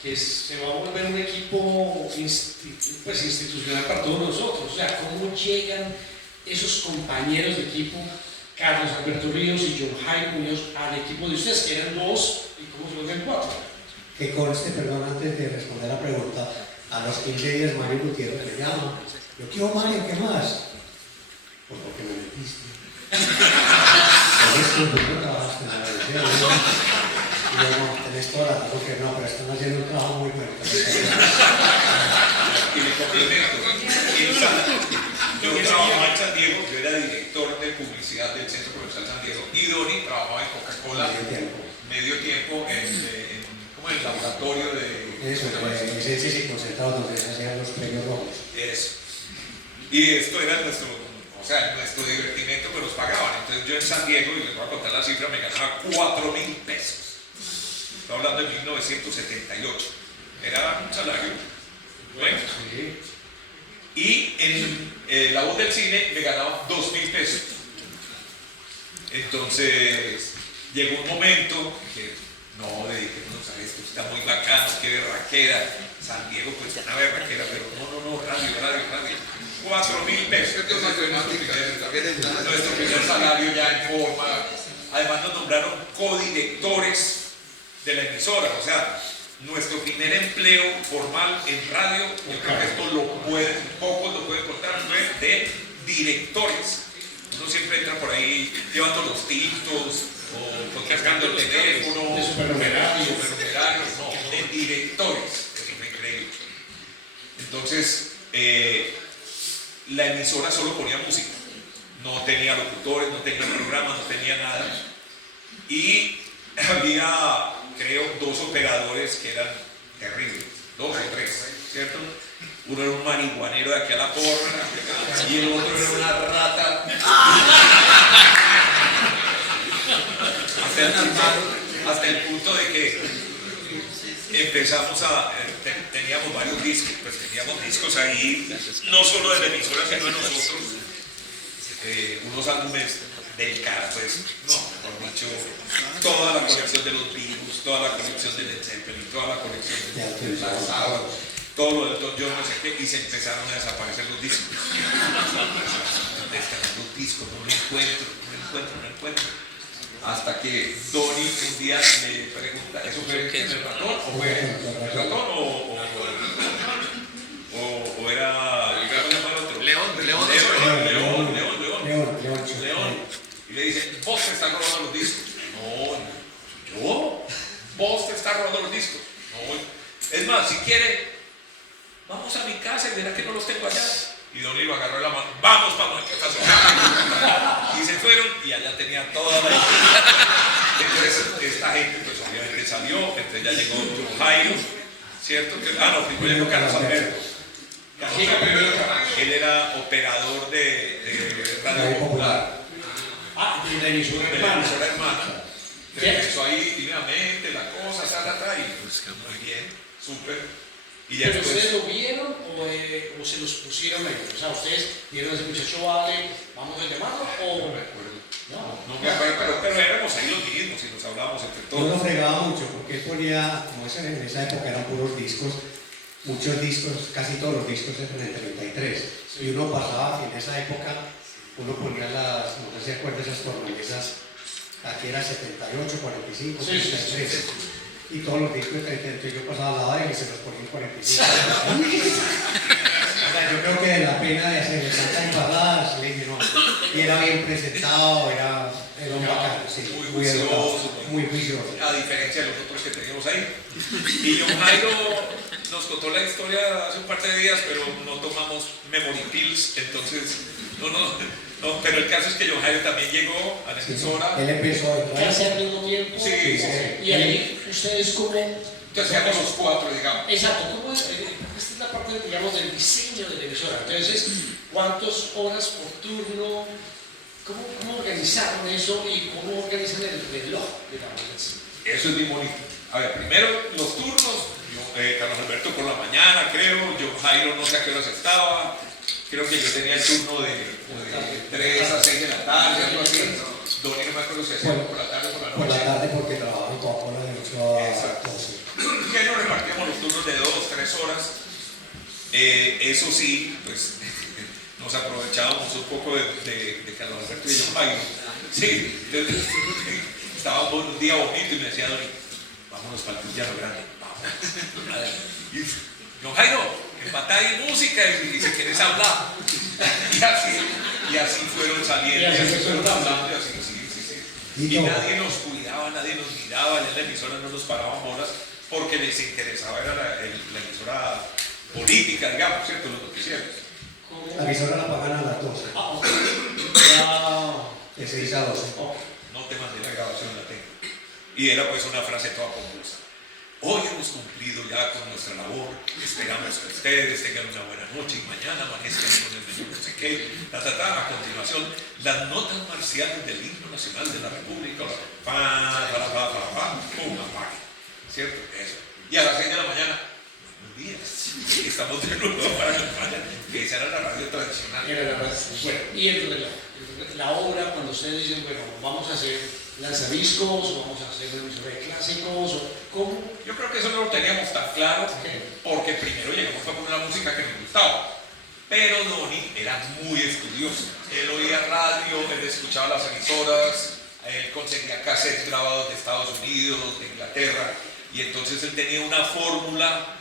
que se va a volver un equipo institucional para todos nosotros. O sea, cómo llegan esos compañeros de equipo, Carlos Alberto Ríos y John Jaime Muñoz, al equipo de ustedes, que eran dos, y cómo se vuelven cuatro. Que conste, perdón, antes de responder la pregunta, a los 15 días Mario Gutiérrez me llama. Yo quiero Mario, ¿qué más? Pues porque me metiste. ¿Tú no trabajaste en la BBC? Y yo, no, tenés toda la razón que no, pero están haciendo un trabajo muy bueno. Y me complemento. Yo trabajaba en San Diego, yo era director de publicidad del Centro Comercial San Diego, y Doni trabajaba en Coca-Cola medio tiempo como en el laboratorio de... Eso, esencias y concentrados donde se hacían los premios rojos. Eso. Y esto era nuestro divertimento, pero nos pagaban. Entonces yo en San Diego, y les voy a contar la cifra, me ganaba 4.000 pesos. Estoy hablando de 1978. Era un salario bueno. Sí. Y en La Voz del Cine me ganaba 2.000 pesos. Entonces llegó un momento que no, dediquémonos a esto, está muy bacano, qué berraquera. San Diego, pues una berraquera, pero no, radio. 4.000 pesos. Nuestro primer salario ya en forma. Además nos nombraron codirectores de la emisora, o sea, nuestro primer empleo formal en radio, yo creo que esto pocos lo pueden contar, fue de directores. Uno siempre entra por ahí llevando los tintos o contestando el teléfono, de supernumerarios, no, de directores. Eso fue increíble. Entonces, la emisora solo ponía música, no tenía locutores, no tenía programas, no tenía nada. Y había, creo, 2 operadores que eran terribles, 2 o 3, ¿cierto? Uno era un marihuanero de aquí a la porra y el otro era una rata. Hasta el punto de que empezamos teníamos varios discos, pues teníamos discos ahí, no solo de la emisora, sino de nosotros, unos álbumes del cara, pues, no, mejor dicho, toda la colección de los Beatles, toda la colección de Led Zeppelin, toda la colección de Lazaro, todo lo del Elton John, no sé qué, y se empezaron a desaparecer los discos. ¿Dónde están los discos? No lo encuentro. Hasta que Doni un día me pregunta, ¿eso fue el ratón? ¿O fue el ratón? ¿O era el otro? León. Y le dice, vos te estás robando los discos. No, ¿yo? Vos te estás robando los discos. No. Es más, si quiere, vamos a mi casa y verá que no los tengo allá. Y Don Ivo agarró la mano, vamos para nuestra casa. Y se fueron y allá tenía toda la... Entonces esta gente pues obviamente salió, entonces ya llegó John Jairo, ¿cierto? Primero llegó Carlos Alberto. Él era operador de Radio Popular. De la emisora hermana. Empezó ahí divinamente la cosa, y pues muy bien, súper. Y ya ¿Pero después, ustedes lo vieron o se los pusieron ahí? O sea, ¿ustedes vieron a ese muchacho, vale, vamos a llamarlo o...? no me acuerdo. No. No me acuerdo, pero éramos ahí los mismos y nos hablábamos entre Yo lo todos. fregaba mucho porque él ponía, como en esa época eran puros discos, muchos discos, casi todos los discos eran en 33. Y uno pasaba, en esa época, uno ponía las, no sé si acuerdas esas tornamesas, aquí era 78, 45, Sí, sí, 33. Y todos los discos de 33, yo pasaba al lado de él y se los ponía en 45. O sea, yo creo que de la pena de hacer tantas embaladas, le dije no. Y era bien presentado, era un bacán, sí, Muy muy educado, juicioso, muy juicioso. A diferencia de los otros que teníamos ahí. Y John Jairo nos contó la historia hace un par de días, pero no tomamos memory pills, entonces no, pero el caso es que John Jairo también llegó a la emisora. Él empezó ¿Casi al mismo tiempo? Sí, sí. Y ahí ustedes como... Entonces hacíamos los cuatro, digamos. Exacto, ¿cómo es? Esta es la parte, digamos, del diseño de la emisora. Entonces, ¿cuántas horas por turno? ¿Cómo organizaron eso y cómo organizan el reloj, digamos así? Eso es bien bonito. A ver, primero los turnos. Carlos Alberto por la mañana, creo. John Jairo no sé a qué horas estaba. Creo que yo tenía el turno de 3 a 6 de la tarde, algo así. Donny no me acuerdo si hacía por la tarde o por la noche. por la tarde porque trabajaba en Coca-Cola de 8 a Exacto. 12. Que nos repartíamos los turnos de 2 o 3 horas. Eso sí, pues nos aprovechábamos un poco de Carlos Alberto y de John Jairo. Sí, entonces, estábamos un día bonito y me decía Donny, vámonos para el Llano Grande. Vamos. Y John Jairo, empatá en música y si quieres hablar. Y así fueron saliendo. Y así fueron fueron hablando. Y así, sí. Y Y no. nadie nos cuidaba, nadie nos miraba, ya en la emisora no nos pagaban bolas porque les interesaba era la emisora política, digamos, ¿cierto? Los noticieros. La emisora la pagan a las 12, Ah, ok. Ya. de 6 a 12. Ok. No te mandé la grabación, la tengo. Y era pues una frase toda compuesta. Hoy hemos cumplido ya con nuestra labor, esperamos que ustedes tengan una buena noche y mañana amanezcan con el menú no sé qué, a continuación, las notas marciales del himno nacional de la República, pum, apague, ¿cierto? Eso. Y a las 6 de la mañana, buenos días, estamos de nuevo para España, que esa era la radio tradicional. Era la verdad. Bueno, y el reloj. La obra, cuando ustedes dicen, bueno, vamos a hacer lanzadiscos, o vamos a hacer una emisora de clásicos, o cómo. Yo creo que eso no lo teníamos tan claro, porque primero llegamos a poner la música que nos gustaba. Pero Donny era muy estudioso. Él oía radio, él escuchaba las emisoras, él conseguía cassettes grabados de Estados Unidos, de Inglaterra, y entonces él tenía una fórmula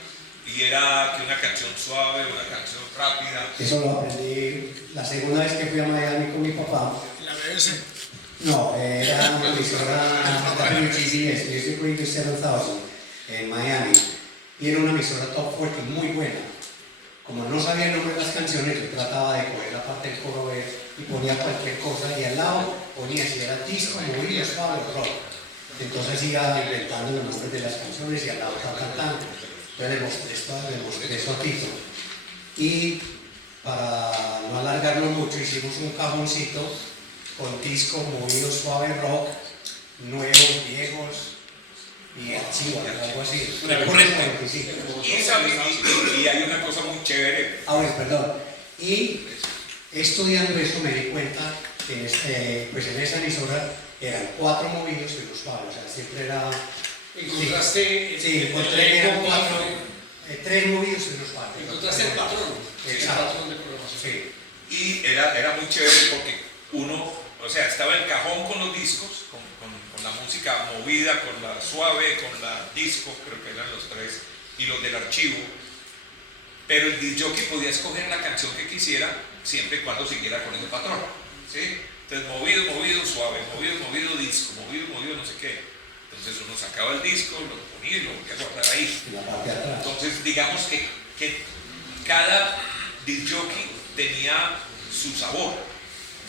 y era que una canción suave, una canción rápida. Eso lo aprendí la segunda vez que fui a Miami con mi papá. La BBC. No, era una emisora WGBS, Music Radio 7000, en Miami. Y era una emisora top 40 muy buena. Como no sabía el nombre de las canciones, yo trataba de coger la parte del coro y ponía cualquier cosa. Y al lado ponía si era disco, movido, suave o rock. Entonces iba inventando los nombres de las canciones y al lado estaba cantando. Entonces le mostré eso a Tito. Y para no alargarlo mucho, hicimos un cajoncito con disco movido, suave, rock, nuevos, viejos y archivos, algo así. Y hay una cosa muy chévere. Ahora, perdón. Y estudiando eso me di cuenta que pues en esa emisora eran 4 movidos y 1 suave. O sea, siempre era... Encontraste. Sí, encontré que eran 3 movidos y 1 suave. Encontraste el patrón. El Exacto. patrón de programación. Sí. Y era muy chévere porque uno, o sea, estaba el cajón con los discos, con la música movida, con la suave, con la disco, creo que eran los 3, y los del archivo. Pero el disc jockey podía escoger la canción que quisiera, siempre y cuando siguiera con ese patrón, ¿sí? Entonces, movido, suave, movido, disco, movido, no sé qué. Entonces uno sacaba el disco, lo ponía y lo volvía a guardar ahí. En la parte de atrás. Entonces, digamos que cada disc jockey tenía su sabor,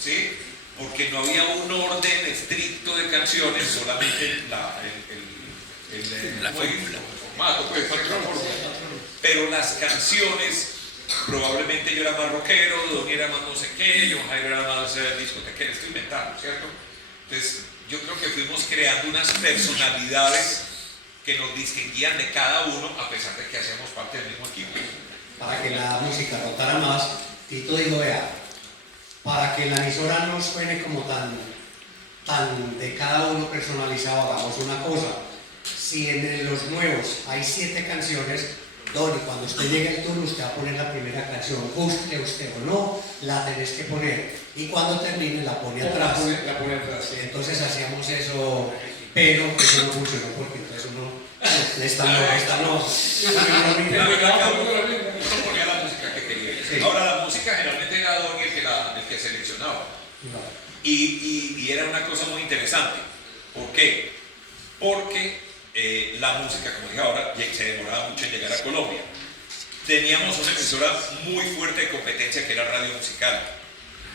¿sí? Porque no había un orden estricto de canciones, solamente el formato, pues, cualquier forma. Pero las canciones, probablemente yo era más rockero, Donny era más no sé qué, John Jairo era más discotequero, estoy inventando, ¿cierto? Entonces, yo creo que fuimos creando unas personalidades que que nos distinguían de cada uno a pesar de que hacíamos parte del mismo equipo. Para que la música rotara más, Tito dijo, vea, para que la emisora no suene como tan de cada uno personalizado, hagamos una cosa. Si en los nuevos hay 7 canciones, Donny, cuando usted llegue el turno, usted va a poner la primera canción, guste usted o no, la tenés que poner. Y cuando termine, la pone atrás. La pone atrás, sí. Entonces hacíamos eso, pero eso no funcionó porque entonces uno, esta no. Uno ponía la música que quería. Sí. Ahora la música generalmente era Donny el que seleccionaba. Y era una cosa muy interesante. ¿Por qué? Porque la música, como dije ahora, se demoraba mucho en llegar a Colombia. Teníamos una emisora muy fuerte de competencia que era Radio Musical.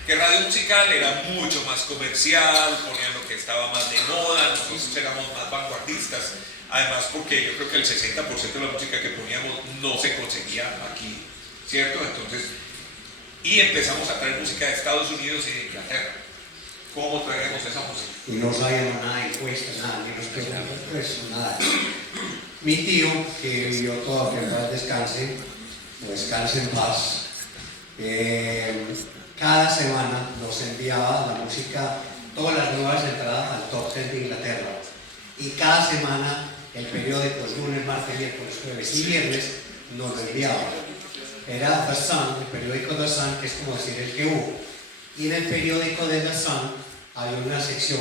Que Radio Musical era mucho más comercial, ponían lo que estaba más de moda, nosotros éramos más vanguardistas. Además, porque yo creo que el 60% de la música que poníamos no se conseguía aquí, ¿cierto? Entonces, y empezamos a traer música de Estados Unidos y de Inglaterra. ¿Cómo traeremos esa música? Y no sabíamos nada de encuestas, nada, ni los preguntas, pues nada. Mi tío, que vivió toda que en paz descanse, o descanse en paz, cada semana nos enviaba la música, todas las nuevas entradas al top 10 de Inglaterra. Y cada semana el periódico, lunes, martes, miércoles, jueves y viernes, nos lo enviaba. Era The Sun, el periódico The Sun, que es como decir el que hubo. Y en el periódico de The Sun había una sección,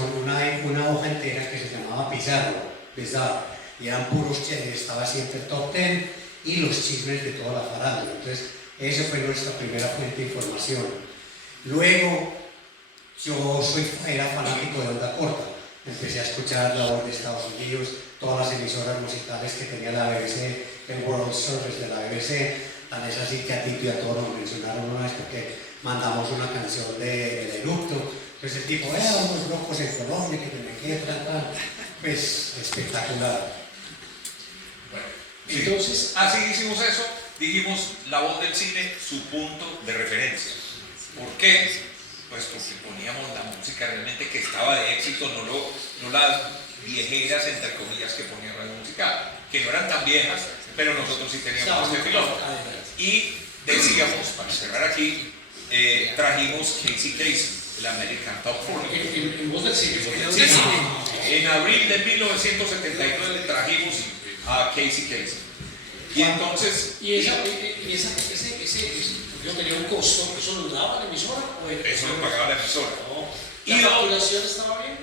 una hoja entera que se llamaba Pizarro, y eran puros chismes, estaba siempre el top 10 y los chismes de toda la farándula. Entonces, esa fue nuestra primera fuente de información. Luego, era fanático de onda corta. Empecé a escuchar la voz de Estados Unidos, todas las emisoras musicales que tenía la BBC, el World Service de la BBC. Tan es así que a Tito y a todos nos mencionaron una vez porque mandamos una canción de eructo. Entonces el tipo, unos locos en Colombia que tienen que tratar. Pues espectacular. Bueno, Entonces, así hicimos eso, dijimos la voz del cine, su punto de referencia. ¿Por qué? Pues porque poníamos la música realmente que estaba de éxito, no las viejeras, entre comillas, que ponía Radio Musical, que no eran tan viejas, pero nosotros sí teníamos este pilón. Y decíamos, para cerrar aquí, trajimos Casey, el American Top 40. en voz del cine. En abril de 1979 trajimos a Casey. Y entonces, ese yo tenía un costo, ¿eso lo daba la emisora? eso lo pagaba la emisora. No. ¿Y ¿La facturación estaba bien?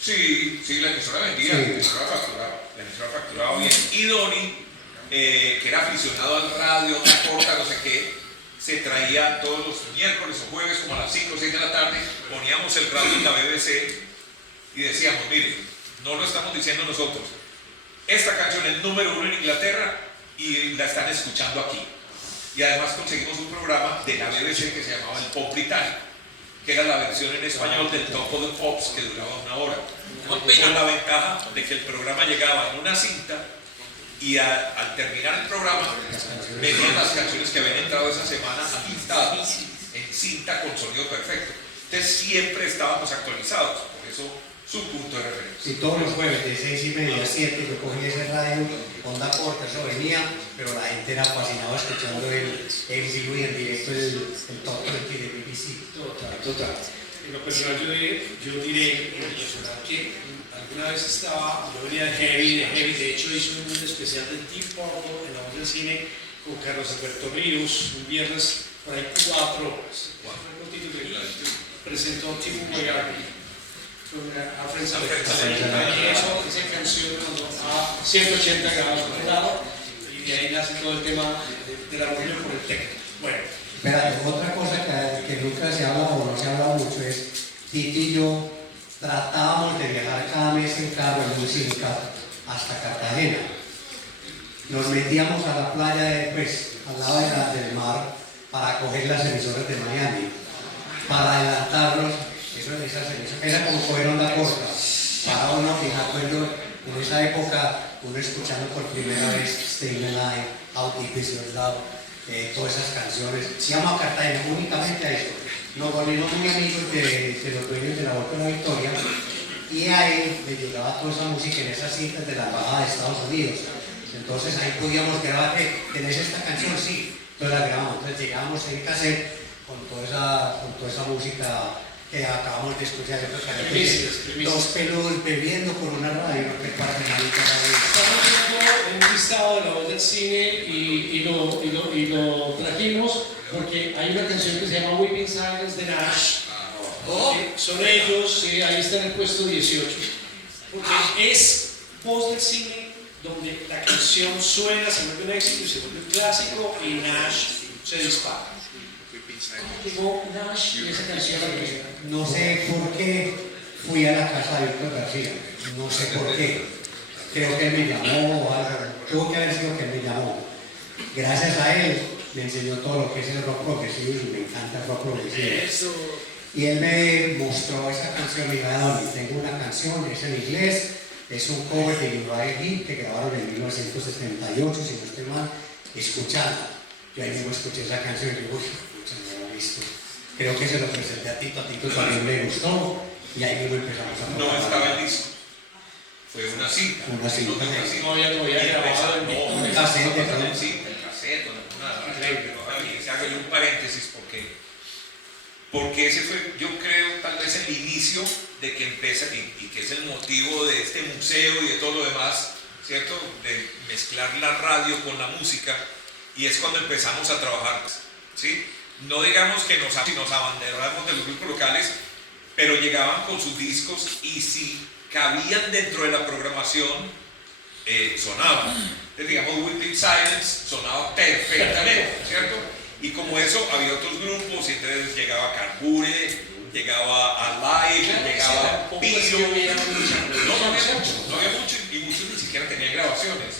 Sí, la emisora vendía, Sí. la emisora facturaba bien. Y Donny, que era aficionado al radio, una corta, no sé qué, se traía todos los miércoles o jueves, como a las 5 o 6 de la tarde, poníamos el radio en la BBC y decíamos, mire, no lo estamos diciendo nosotros, esta canción es número 1 en Inglaterra y la están escuchando aquí. Y además conseguimos un programa de la BBC que se llamaba el Pop Británico, que era la versión en español del Top of the Pops, que duraba 1 hora. Con la ventaja de que el programa llegaba en una cinta y al terminar el programa venían las canciones que habían entrado esa semana listadas en cinta con sonido perfecto. Entonces siempre estábamos actualizados, por eso su punto de referencia. Sí, todos los jueves de 6:30 a 7 yo cogía ese radio, onda corta, eso venía, pero la gente era fascinada escuchando en vivo y en directo el top 20 de BBC. Total. En lo personal yo diré en lo personal que alguna vez yo venía de Heavy, de hecho hice un especial del Deep Purple en la voz del cine con Carlos Alberto Ríos, un viernes por ahí 4 presentó Timo Boyardi con Alfred Saleh. Esa canción mandó a 180 grados por el lado y de ahí nace todo el tema de la unión por el técnico. Bueno. Espérate, otra cosa que nunca se habla o no se habla mucho es, Tito y yo tratábamos de viajar cada mes en carro en un Simca hasta Cartagena. Nos metíamos a la playa, al lado del mar, para coger las emisoras de Miami, para adelantarnos. Era como coger onda corta. Para uno, y me acuerdo, en esa época, uno escuchando por primera vez Staying Alive, How Deep Is Your Love, todas esas canciones. Se llama Cartagena, únicamente a eso. Nos volvimos muy amigos de los dueños de la Volta de la Victoria y a él le llegaba toda esa música en esas cintas de la embajada de Estados Unidos. Entonces ahí podíamos grabar, ¿tenés esta canción? Sí, entonces la grabamos. Entonces llegábamos en cassette con toda esa música que acabamos de escuchar. Dos peludos bebiendo por una radio, no recuerdo nadita Estamos viendo un listado de La Voz del Cine y lo trajimos porque hay una canción que se llama Weeping Silence de Nash. Son ellos, sí, ahí está en el puesto 18. Porque es Voz del Cine donde la canción suena, se vuelve un éxito y se vuelve un clásico y Nash se dispara. ¿Cómo llegó Nash y esa canción a la que No sé por qué fui a la casa de Víctor García, no sé por qué. Creo que él me llamó o algo, tuvo que haber sido que él me llamó. Gracias a él me enseñó todo lo que es el rock progresivo y me encanta el rock progresivo. Y él me mostró esa canción y me dijo, Donny, tengo una canción, es en inglés, es un cover de Uriah Heep que grabaron en 1978, si no estoy mal, escuchadla. Yo ahí mismo escuché esa canción y digo, uy, no lo he visto. Creo que se lo presenté a Tito también le gustó y ahí mismo empezamos a No estaba el disco. Fue una cinta. Una cinta. no había grabado en un cassette, el cassette o alguna. Se haga yo un paréntesis porque ese fue, yo creo, tal vez el inicio de que empieza y que es el motivo de este museo y de todo lo demás, ¿cierto? De mezclar la radio con la música y es cuando empezamos a trabajar, ¿sí? No digamos que nos abanderamos de los grupos locales, pero llegaban con sus discos y si cabían dentro de la programación, sonaban. Entonces, digamos, Weeping Silence sonaba perfectamente, ¿cierto? Y como eso, había otros grupos, y entonces llegaba Carbure, llegaba Alive, llegaba Pilo. No había mucho, y muchos ni siquiera tenían grabaciones.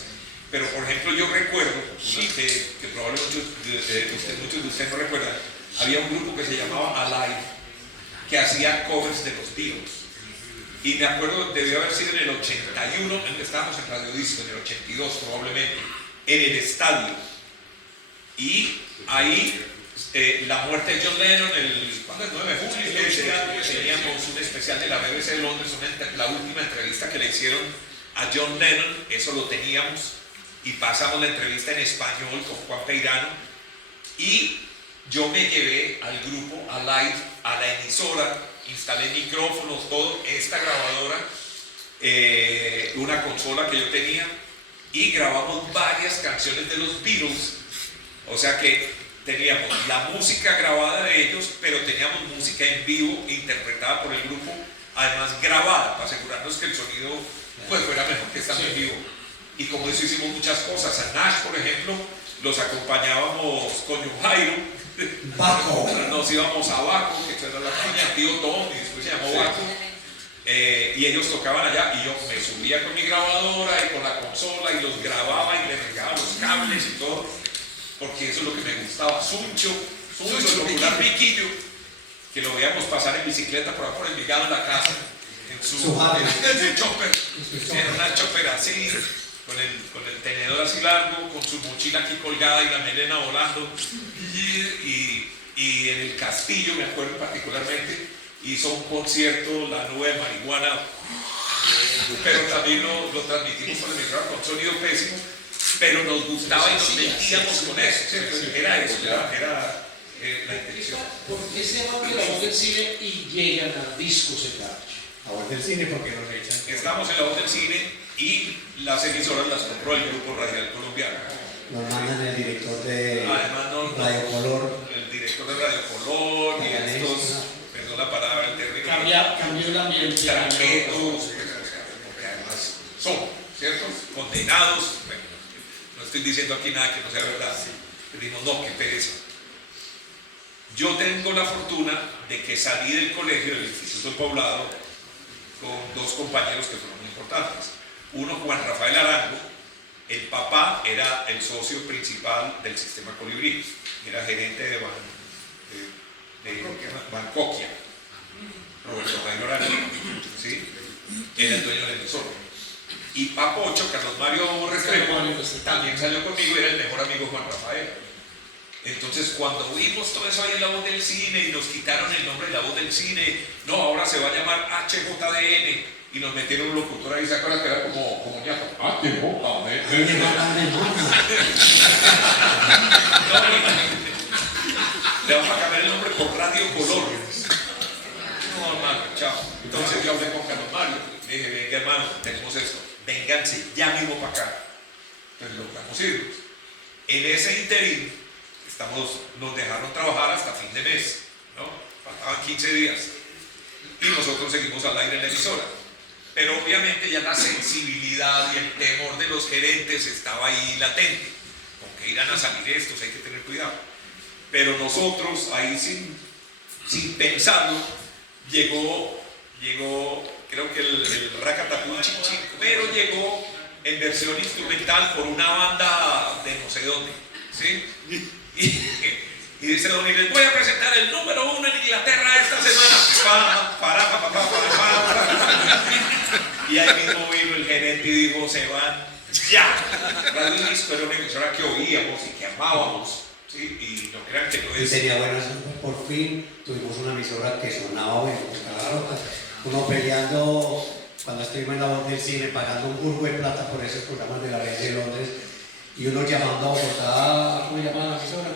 Pero, por ejemplo, yo recuerdo, que probablemente muchos de ustedes no recuerdan, había un grupo que se llamaba Alive, que hacía covers de los Beatles. Y me acuerdo, debió haber sido en el 81, estábamos en Radio Disco, en el 82 probablemente, en el estadio. Y ahí, la muerte de John Lennon, el 9 de julio, teníamos un especial de la BBC de Londres, la última entrevista que le hicieron a John Lennon, eso lo teníamos, y pasamos la entrevista en español con Juan Peirano, y yo me llevé al grupo, a Live, a la emisora, instalé micrófonos, todo, esta grabadora, una consola que yo tenía, y grabamos varias canciones de los Beatles. O sea que teníamos la música grabada de ellos, pero teníamos música en vivo interpretada por el grupo, además grabada, para asegurarnos que el sonido pues, fuera mejor que estando en vivo. Y como eso hicimos muchas cosas. A Nash, por ejemplo, los acompañábamos con Jairo. Baco. Nos íbamos a Baco, que era la caña, tío Tom, y después se llamó Baco. Y ellos tocaban allá y yo me subía con mi grabadora y con la consola y los grababa y les regaba los cables y todo, porque eso es lo que me gustaba. Suncho, el popular Piquillo, que lo veíamos pasar en bicicleta por el Vigado en la casa, en su chopper, era una chopper así, con el tenedor así largo, con su mochila aquí colgada y la melena volando, y en el Castillo, me acuerdo particularmente, hizo un concierto, La Nube de Marihuana, pero también lo transmitimos por el micrófono con sonido pésimo, pero nos gustaba y nos metíamos con eso, ¿cierto? Era eso, era la intención. ¿Por qué se llaman de La Voz del Cine y llegan al disco Secage? La Voz del Cine porque nos echan. Estamos en La Voz del Cine y las emisoras las compró el Grupo Radial Colombiano. Nos mandan el director de Radio Color. El director de Radio Color y estos, perdón la palabra, el término. Cambió el ambiente. Traquetos, porque además son, ¿cierto? Condenados. Bueno, no estoy diciendo aquí nada que no sea verdad. Pero dijimos, no, qué pereza. Yo tengo la fortuna de que salí del colegio del Instituto del Poblado con dos compañeros que fueron muy importantes. Uno, Juan Rafael Arango, el papá era el socio principal del sistema Colibrí, era gerente de Bancoquia, Roberto Jairo Arango, ¿sí? Era el dueño del emisor. Y Papocho, Carlos Mario Restrepo, también salió conmigo, era el mejor amigo de Juan Rafael. Entonces, cuando vimos todo eso ahí en La Voz del Cine y nos quitaron el nombre de La Voz del Cine, no, ahora se va a llamar HJDN, y nos metieron un locutor ahí, ¿se acuerdan que era como ya? Ah, qué boca, Ahí llegó la hermana. Le vamos a cambiar el nombre por Radio Color. No, hermano, chao. Entonces yo hablé con Carlos Mario. Le dije, venga, hermano, tenemos esto. Vénganse, ya mismo para acá. Entonces logramos irnos. En ese interín, nos dejaron trabajar hasta fin de mes, ¿no? Faltaban 15 días. Y nosotros seguimos al aire en la emisora. Pero obviamente ya la sensibilidad y el temor de los gerentes estaba ahí latente. Con que irán a salir estos, hay que tener cuidado. Pero nosotros ahí sin pensarlo, llegó, creo que el Racatapú Chinchín, pero llegó en versión instrumental por una banda de no sé dónde, ¿sí? Y dice Don y les voy a presentar el número 1 en Inglaterra esta semana. Y ahí mismo vino el gerente y dijo, se van ya. Radio Disco era una emisora que oíamos y que amábamos, ¿sí? Y no crean que no Y es... tenía buenas, por fin tuvimos una emisora que sonaba bueno, claro, uno peleando cuando estuvimos en La Voz del Cine, pagando un burgo de plata por esos programas de la red de Londres, y uno llamando a Bogotá, ¿cómo llamaba la emisora?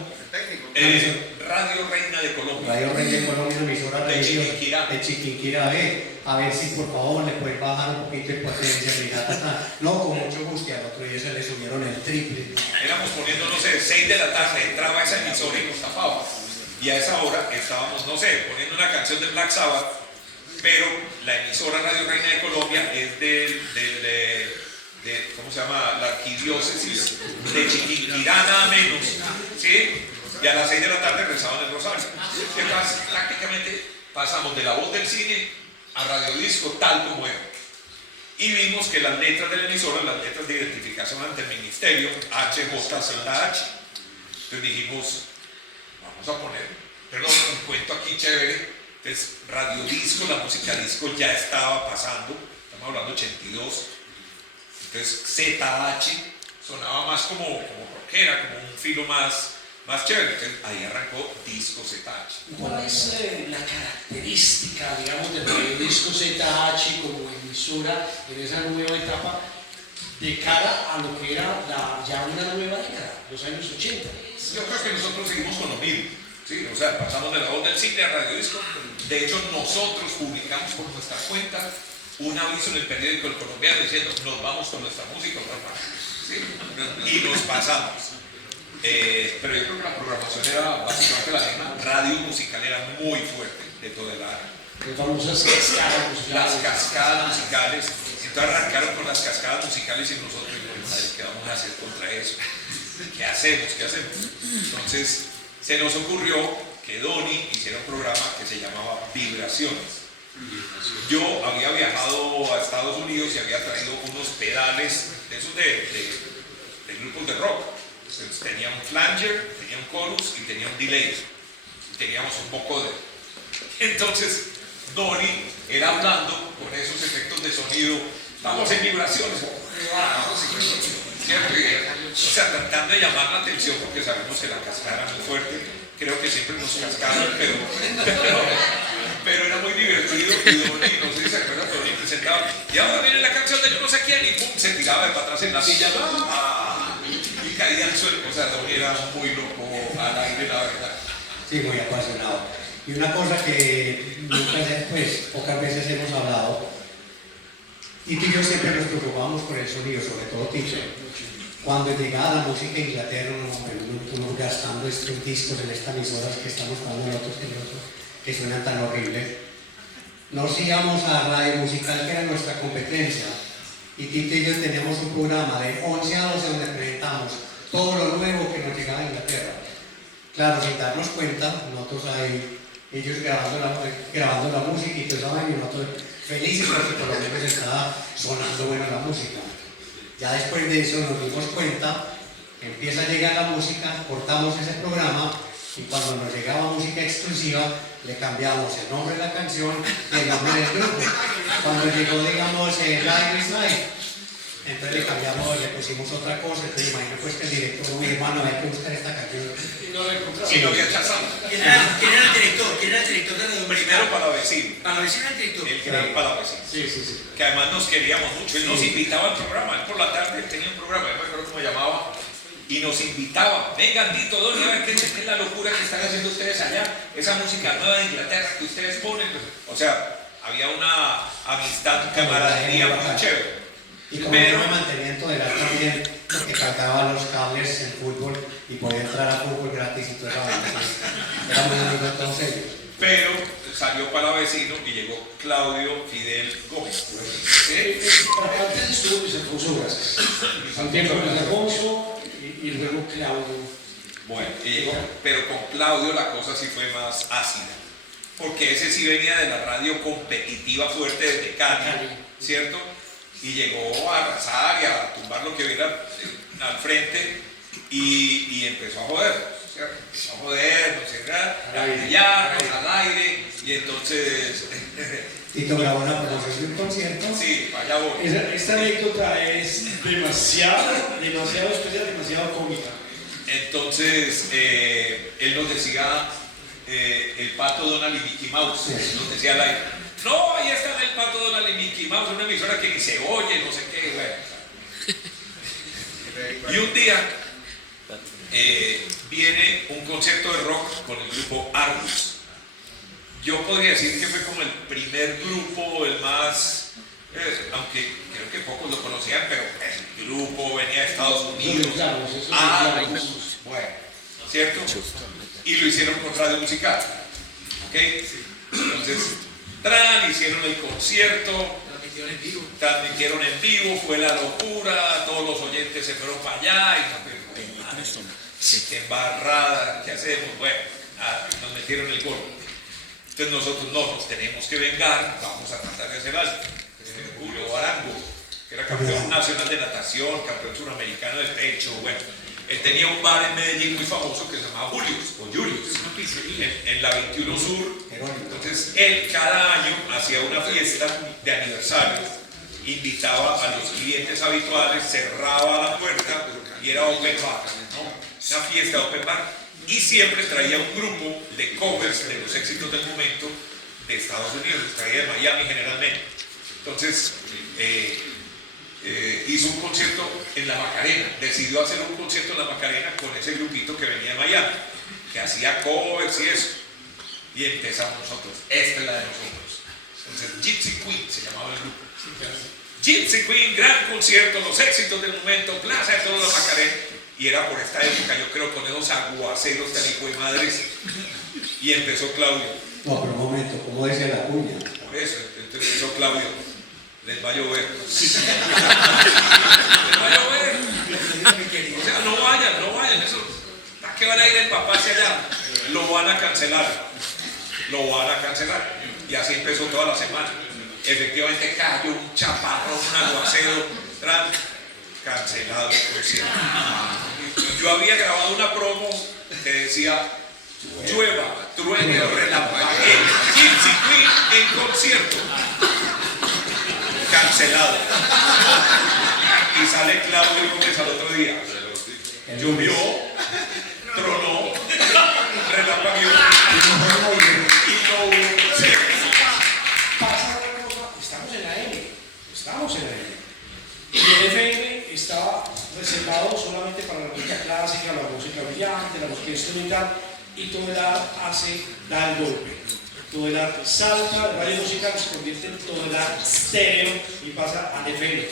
Radio Reina de Colombia. Radio Rey de Colombia, una emisora De radio Chiquinquirá. de Chiquinquirá, a ver si por favor le pueden bajar un poquito de potencia, no, con mucho gusto, y al otro día se le subieron el triple. Éramos poniendo, no sé, 6 de la tarde, entraba esa emisora y nos tapaba. Y a esa hora estábamos, no sé, poniendo una canción de Black Sabbath, pero la emisora Radio Reina de Colombia es de ¿cómo se llama? La arquidiócesis de Chiquinquirá, nada menos, ¿sí? Y a las 6 de la tarde rezaban el rosario. Que prácticamente pasamos de La Voz del Cine a Radio Disco tal como era. Y vimos que las letras de la emisora, las letras de identificación ante el ministerio, HJZH. Entonces dijimos, vamos a poner, perdón, un cuento aquí chévere. Entonces, Radio Disco, la música disco ya estaba pasando, estamos hablando 82. Entonces, ZH sonaba más como rockera, como un filo más chévere. Entonces, ahí arrancó Disco ZH. ¿Cuál es la característica, digamos, del Radio Disco ZH como emisora en esa nueva etapa de cara a lo que era ya una nueva década, los años 80? Yo creo que nosotros seguimos con lo mismo, ¿sí? O sea, pasamos de La Voz del Cine a Radio Disco. De hecho, nosotros publicamos por nuestra cuenta un aviso en el periódico El Colombiano diciendo nos vamos con nuestra música, ¿sí? Y nos pasamos. Pero yo creo que la programación era básicamente la misma. Radio musical era muy fuerte de toda el área. Las famosas cascadas musicales. Las cascadas musicales. Entonces arrancaron con las cascadas musicales y nosotros, ¿qué vamos a hacer contra eso? ¿Qué hacemos? Entonces se nos ocurrió que Donny hiciera un programa que se llamaba Vibraciones. Yo había viajado a Estados Unidos y había traído unos pedales de esos de grupos de rock. Entonces, tenía un flanger, tenía un chorus y tenía un delay. Teníamos un poco de... Entonces, Donny era hablando con esos efectos de sonido. Vamos en vibraciones. ¿Cierto? O sea, tratando de llamar la atención porque sabemos que la cascada era muy fuerte. Creo que siempre nos cascaban, pero era muy divertido. Y Donny, no sé si se acuerdan, Donny presentaba. Y ahora viene la canción de yo no sé quién y pum, se tiraba de para atrás en la silla. Y caía al suelo. O sea, Donny era muy loco al aire, la verdad. Sí, muy apasionado. Y una cosa que pocas veces hemos hablado, Tito y yo siempre nos preocupamos por el sonido, sobre todo Tito. Cuando llegaba la música en Inglaterra, uno gastando estos discos en estas emisoras que estamos pagando nosotros que suenan tan horribles, nos íbamos a Radio Musical, que era nuestra competencia, y Tito y yo teníamos un programa de 11 a 12 donde presentamos todo lo nuevo que nos llegaba a Inglaterra. Claro, sin darnos cuenta, nosotros ahí, ellos grabando la música y todo eso, y nosotros felices porque por lo menos estaba sonando buena la música. Ya después de eso nos dimos cuenta que empieza a llegar la música, cortamos ese programa y cuando nos llegaba música exclusiva le cambiamos el nombre de la canción y el nombre del grupo. Cuando llegó, digamos, Live is Life, Entonces le cambiamos, le pusimos otra cosa, entonces imagino pues que el director, mi hermano, hay que buscar esta canción. Y no la encontramos. Y no rechazamos. ¿Quién era el director? ¿Quién era el director de la Primero para vecino, Para ver si era el director. el gran para vecino. Sí. Que además nos queríamos mucho. Él nos invitaba al programa. Él por la tarde él tenía un programa, yo me acuerdo cómo llamaba. Y nos invitaba. Vengan, Tito, Doni, a ver qué es la locura que están haciendo ustedes allá. Esa música nueva de Inglaterra que ustedes ponen. O sea, había una amistad, camaradería muy chévere. Y como Pero- yo me mantenimiento de la también, porque cargaba los cables en fútbol y podía entrar a fútbol gratis y toda esa vaina. Era muy amigo de todos ellos. Pero salió para vecino y llegó Claudio Fidel Gómez. ¿Sí? Antes estuvo Luis Alfonso Gracias. Santiago Luis Alfonso y luego Claudio. Bueno, y llegó, pero con Claudio la cosa sí fue más ácida. Porque ese sí venía de la radio competitiva fuerte desde Cali, ¿cierto? Y llegó a arrasar y a tumbar lo que hubiera al frente y empezó a joder, ¿cierto? Empezó a joder, no sé qué, a brillarnos al aire y entonces, Tito grabó una promoción de un concierto. sí, vaya voy. Esta anécdota es demasiado especial, demasiado cómica. Entonces, él nos decía, el pato Donald y Mickey Mouse, nos decía al aire. No, ahí está el pato Donald y Mickey Mouse, una emisora que ni se oye, no sé qué, bueno. Y un día viene un concierto de rock con el grupo Argus. Yo podría decir que fue como el primer grupo, el más, aunque creo que pocos lo conocían, pero el grupo venía de Estados Unidos. Argus, bueno, ¿cierto? Y lo hicieron con radio musical, ¿ok? Entonces, hicieron el concierto, transmitieron en vivo, fue la locura, todos los oyentes se fueron para allá y no, madre, qué embarrada, ¿qué hacemos? Bueno, nada, nos metieron el gol. Entonces nosotros no, nos tenemos que vengar, vamos a tratar de hacer algo. Julio Arango, que era campeón nacional de natación, campeón suramericano de pecho, bueno. Él tenía un bar en Medellín muy famoso que se llamaba Julius, o Julius, en la 21 Sur. Entonces, él cada año hacía una fiesta de aniversario, invitaba a los clientes habituales, cerraba la puerta y era open bar, ¿no? Una fiesta open bar. Y siempre traía un grupo de covers de los éxitos del momento de Estados Unidos, traía de Miami generalmente. Entonces, hizo un concierto en la Macarena, decidió hacer un concierto en la Macarena con ese grupito que venía de Miami, que hacía covers y eso. Y empezamos nosotros, esta es la de nosotros. Entonces, Gypsy Queen se llamaba el grupo. Gypsy Queen, gran concierto, los éxitos del momento, plaza de toda la Macarena. Y era por esta época, yo creo, con esos aguaceros tan hijo de madres. Y empezó Claudio. No, pero un momento, ¿cómo decía la cuña? Por eso, entonces empezó Claudio. Les va a llover. Les va a llover. O sea, no vayan. Eso, ¿a qué van a ir el papá hacia allá? Lo van a cancelar. Y así empezó toda la semana. Efectivamente cayó un chaparrón, un aguacero, cancelado el concierto. Yo había grabado una promo que decía: llueva, truene o relampaguee, Gypsy Queen en concierto. Cancelado. Y sale Claudio Gómez al otro día. Llovió, tronó, relampagueó y no hubo concierto. Pasa una cosa, estamos en la M. Y el FM estaba reservado solamente para la música clásica, la música brillante, la música instrumental, y todo el arte da el golpe. Todo el arte salta de varias músicas, se convierte en todo el arte estéreo y pasa al FM.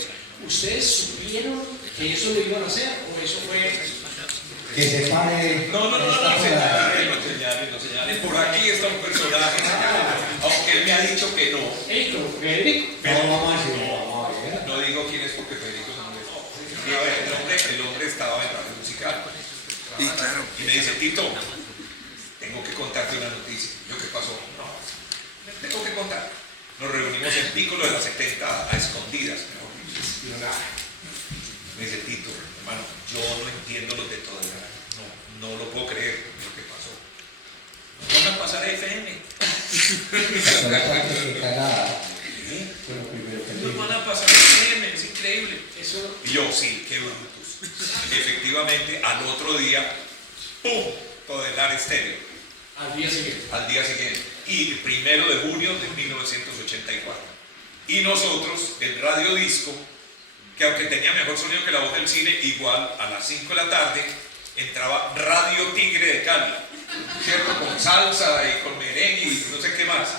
¿Ustedes supieron que eso lo iban a hacer o eso fue? Que se pare. No señales. Por aquí está un personaje, aunque él me ha dicho que no. Héctor, Federico. No, vamos a decir, vamos a ver. No digo quién es porque Federico es un hombre. A ver, el hombre estaba en radio musical. Sí, claro. Y me dice: Tito, tengo que contarte una noticia. ¿Yo qué pasó? No, tengo que contar. Nos reunimos en Piccolo de las 70 a escondidas. Me dice: Tito, hermano, yo no entiendo los de todo el radio. No lo puedo creer lo que pasó. Nos van a pasar a FM. Qué cagada. ¿qué? Fue lo primero que Nos leí. van a pasar FM, es increíble. Eso, Y yo, sí, qué brutos. Y efectivamente, al otro día, ¡pum! Todelar estéreo. al día siguiente. Al día siguiente. Y el 1 de junio de 1984. Y nosotros, el radio disco, que aunque tenía mejor sonido que la voz del cine, igual a las 5 de la tarde entraba Radio Tigre de Cali, ¿cierto? Con salsa y con merengue y no sé qué más.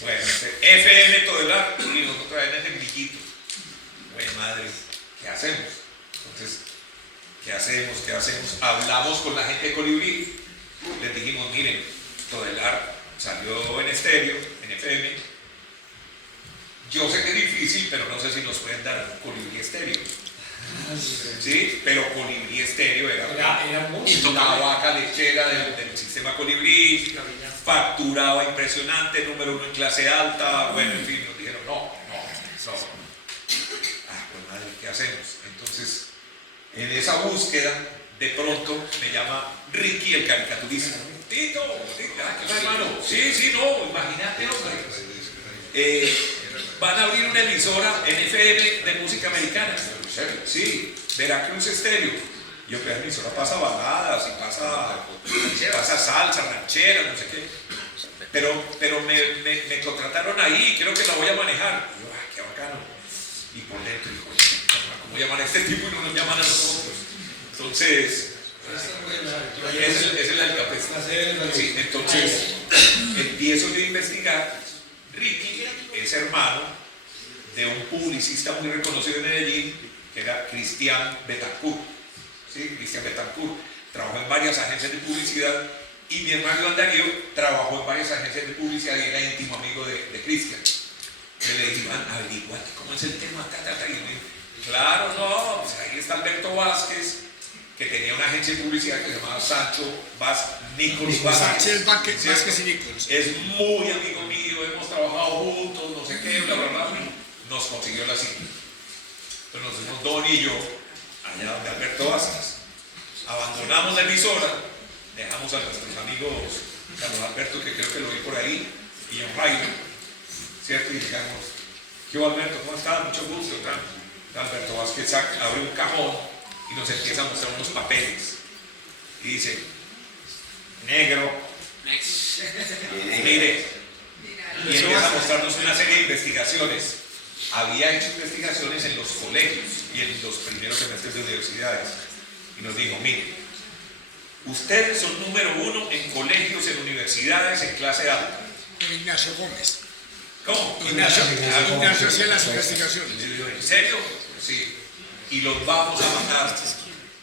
Bueno, FM Todelar y nosotros en ese brillito. Bueno, madre, ¿qué hacemos? Entonces, ¿qué hacemos? ¿Qué hacemos? Hablamos con la gente de Colibrí, les dijimos, miren, Todelar salió en estéreo, en FM. Yo sé que es difícil, pero no sé si nos pueden dar un Colibrí estéreo. Sí, pero Colibrí estéreo era Era mucho. la vaca lechera del sistema Colibrí, facturaba impresionante, número 1 en clase alta. Bueno, en fin, nos dijeron, no. Pues madre, ¿qué hacemos? Entonces, en esa búsqueda, de pronto me llama Ricky, el caricaturista. Tito, ¿qué tal, hermano? Sí, no, imagínate, hombre. Van a abrir una emisora en FM de música americana. Sí, Veracruz Estéreo. Yo, pero la emisora pasa baladas y pasa salsa, ranchera, no sé qué. Pero me contrataron ahí, creo que la voy a manejar. Y yo, qué bacano. Y por dentro, digo, ¿cómo llaman a este tipo y no nos llaman a nosotros? Entonces, esa es la Alcapesta. Sí, entonces, empiezo yo a investigar. Ricky es hermano de un publicista muy reconocido en Medellín, que era Cristian Betancourt. ¿Sí? Cristian Betancourt trabajó en varias agencias de publicidad y mi hermano Iván Darío trabajó en varias agencias de publicidad y era íntimo amigo de Cristian. Le dije, Iván, averigua cómo es el tema, y me dijo, claro, no, pues ahí está Alberto Vázquez, que tenía una agencia de publicidad que se llamaba Sancho Nichols Vázquez. Vázquez y Nichols. Es muy amigo mío, hemos trabajado juntos, no sé qué, bla, bla, bla. Nos consiguió la cita. Entonces nos fuimos Don y yo allá donde Alberto Vázquez. Abandonamos la emisora, dejamos a nuestros amigos Carlos Alberto, que creo que lo vi por ahí, y John Jaime, ¿cierto? Y llegamos, ¿qué hubo, Alberto? ¿Cómo estás? Mucho gusto. Alberto Vázquez abre un cajón y nos empieza a mostrar unos papeles. Y dice, negro, mire, y empieza a mostrarnos una serie de investigaciones. Había hecho investigaciones en los colegios y en los primeros semestres de universidades. Y nos dijo, mire, ustedes son número 1 en colegios, en universidades, en clase alta. Ignacio Gómez. ¿Cómo? Ignacio Gómez. hacía las investigaciones. Y yo digo, ¿en serio? Sí. Y los vamos a matar.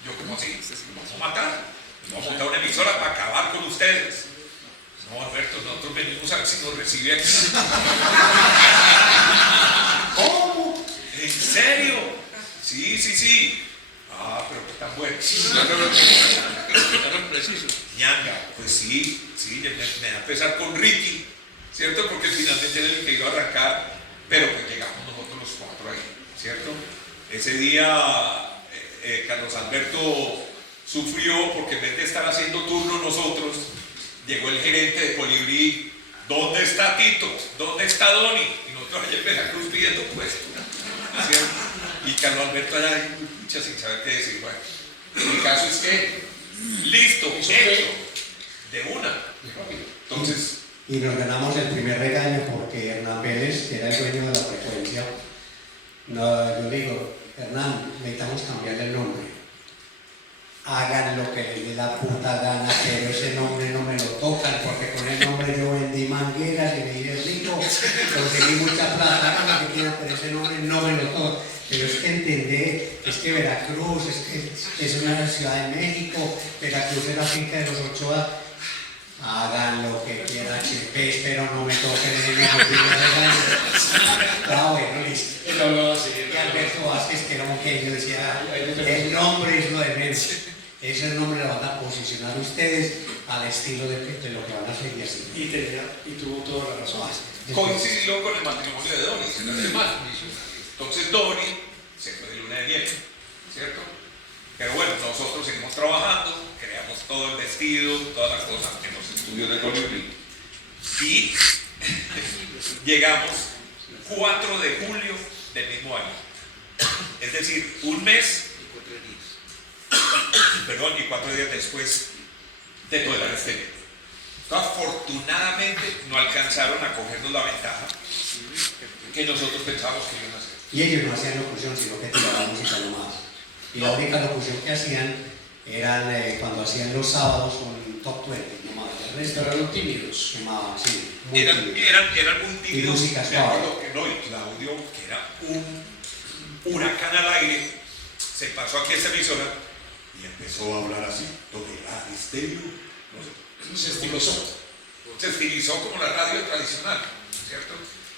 Yo, ¿cómo así? ¿Los vamos a matar? Vamos a montar una emisora para acabar con ustedes. No, Alberto, nosotros venimos a ver si nos recibe aquí. ¿Cómo? ¿En serio? Sí. Pero qué tan bueno. Ñanga, pues sí, me da a empezar con Ricky, ¿cierto? Porque finalmente era el que iba a arrancar, pero pues llegamos nosotros los 4 ahí, ¿cierto? Ese día Carlos Alberto sufrió porque en vez de estar haciendo turno nosotros, llegó el gerente de Colibrí. ¿Dónde está Tito? ¿Dónde está Doni? Y nosotros allá en Veracruz pidiendo puesto, ¿cierto? Y Carlos Alberto allá sin saber qué decir. Bueno, el caso es que listo, hecho, de una. Entonces, Y nos ganamos el primer regaño porque Hernán Vélez, que era el dueño de la frecuencia, yo digo, Hernán, necesitamos cambiarle el nombre. Hagan lo que les dé la puta gana, pero ese nombre no me lo tocan, porque con el nombre yo vendí mangueras y me hice rico, conseguí mucha plata, hagan lo que quieran, pero ese nombre no me lo tocan. Pero es que entender, es que Veracruz es una ciudad de México, Veracruz es la finca de los Ochoa. Hagan lo que quieran, chipes, pero no me toquen en el nombre. Está bueno, listo. Él hablaba así. Y Alberto Vázquez, que era un genio, decía, el nombre es lo de menos. Ese nombre lo van a posicionar ustedes al estilo de lo que van a seguir haciendo. Y tuvo toda la razón. coincidió con el matrimonio de Doris, el hermano. Entonces Doris se fue de luna de miel, ¿cierto? Pero bueno, nosotros seguimos trabajando, creamos todo el vestido, todas las cosas en los estudios de Colibrí. Y llegamos 4 de julio del mismo año. Es decir, un mes, perdón, y 4 días después de tolerar este evento. Afortunadamente no alcanzaron a cogernos la ventaja que nosotros pensábamos que iban a hacer. Y ellos no hacían locución, sino que tiraban música nomás. Y la única locución que hacían eran cuando hacían los sábados un top 20 nomás. El resto Estaban tímidos. sí, muy Eran muy Y tímidos. música Me suave. acuerdo que no, y Claudio, que era un huracán al aire, se pasó aquí a esta emisora y empezó a hablar así, tolerar estéreo. Se estilizó. Se estilizó como la radio tradicional, ¿cierto?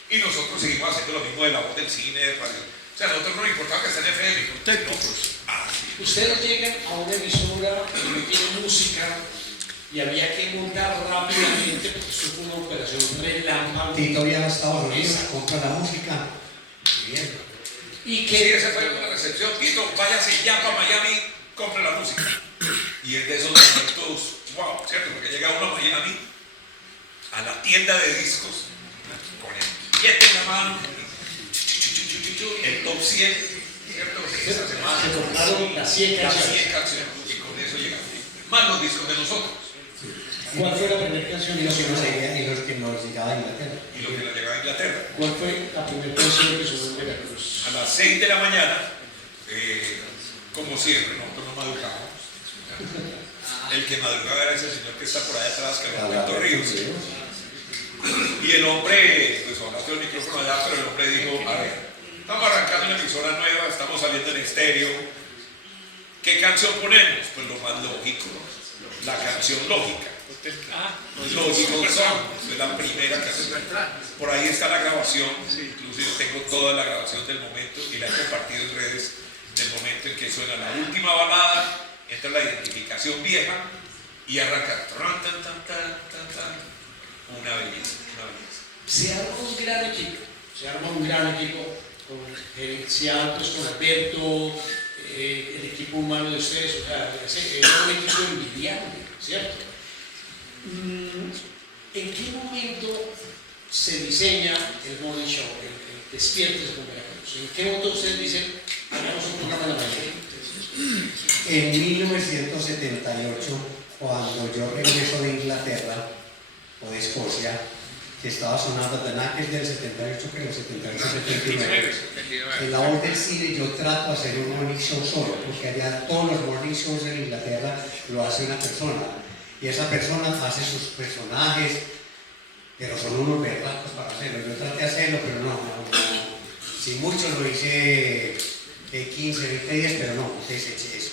Y nosotros seguimos haciendo lo mismo de la voz del cine, de radio. O sea, a nosotros no nos importaba que estén en FM. Técnicos. Sí. Ustedes llegan a una emisora que no tiene música y había que montar rápidamente, porque esto fue una operación relámpago. Tito viaja a Estados Unidos, compra la música. Bien. Y Sí, que esa fue una recepción. Tito, váyase ya para Miami, compre la música. Y es de esos momentos, wow, ¿cierto? Porque llega uno a Miami, a la tienda de discos, con el billete en la mano, el top 100, ¿cierto? Esa semana. se tocaron las 100 Las canciones. 100 canciones. Y con eso llegamos. Más los discos de nosotros. ¿Cuál fue la primera canción? Y los que nos llegaba a Inglaterra. Y lo que la llegaba a Inglaterra. ¿Cuál fue la primera canción que sonó en Veracruz? A las 6 de la mañana, como siempre, nosotros no madrugábamos. El que madrugaba era ese señor que está por allá atrás, que va Alberto Ríos. Y el hombre, pues hablaste el micrófono allá, pero el hombre dijo, a ver, estamos arrancando una emisora nueva, estamos saliendo en estéreo. ¿Qué canción ponemos? Pues lo más lógico, la canción lógica. Lógico es la primera canción. Por ahí está la grabación, inclusive tengo toda la grabación del momento y la he compartido en redes del momento en que suena la última balada, entra la identificación vieja y arranca. Tan, tan, tan, tan, tan. Una belleza, una belleza. Se arma un gran equipo, con gerencial, pues con Alberto, el equipo humano de ustedes, o sea, era un equipo envidiable, ¿cierto? ¿En qué momento se diseña el Morning Show, el Despiertes con Veracruz? ¿En qué momento ustedes dicen, hagamos un programa de la mañana? En 1978, cuando yo regreso de Inglaterra o de Escocia, que estaba sonando The Knackers del 78, creo, 78-79. En la voz del cine yo trato de hacer un morning show solo, porque allá todos los morning shows en Inglaterra lo hace una persona, y esa persona hace sus personajes, pero son unos berracos para hacerlo. Yo traté de hacerlo, pero no. Si mucho lo hice 15, 20 días, pero no, deseché eso.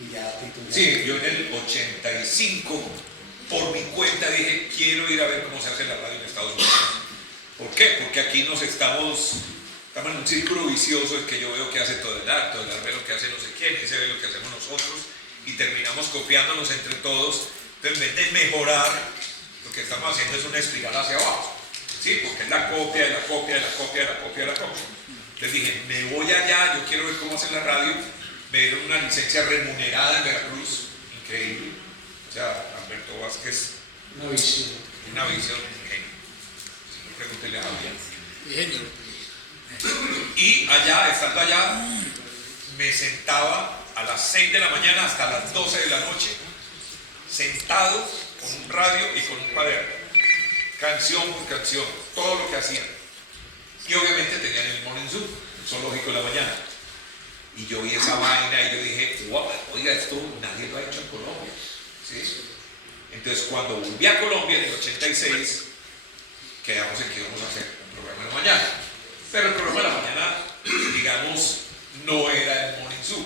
Y ya, Sí, yo en el 85, por mi cuenta, dije, quiero ir a ver cómo se hace la radio en Estados Unidos. ¿Por qué? Porque aquí estamos en un círculo vicioso en que yo veo que hace Todelar ve lo que hace no sé quién, ese ve lo que hacemos nosotros, y terminamos copiándonos entre todos. Entonces, en vez de mejorar, lo que estamos haciendo es una espiral hacia abajo. ¿Sí? Porque es la copia, de la copia, de la copia, de la copia, de la copia. Entonces dije, me voy allá, yo quiero ver cómo hacen la radio. Me dieron una licencia remunerada en Veracruz, increíble. O sea, Alberto Vázquez, Una visión. una visión, genio. Si no, pregúntele a Javier. Genio. Y allá, estando allá, me sentaba a las 6 de la mañana hasta las 12 de la noche, sentado con un radio y con un cuaderno, canción por canción, todo lo que hacían. Y obviamente tenían el Morning Zoo, el zoológico de la mañana. Y yo vi esa vaina y yo dije, wow, oiga, esto nadie lo ha hecho en Colombia. ¿Sí? Entonces, cuando volví a Colombia en el 86, quedamos en que íbamos a hacer un programa de la mañana. Pero el programa de la mañana, digamos, no era el Morning Zoo,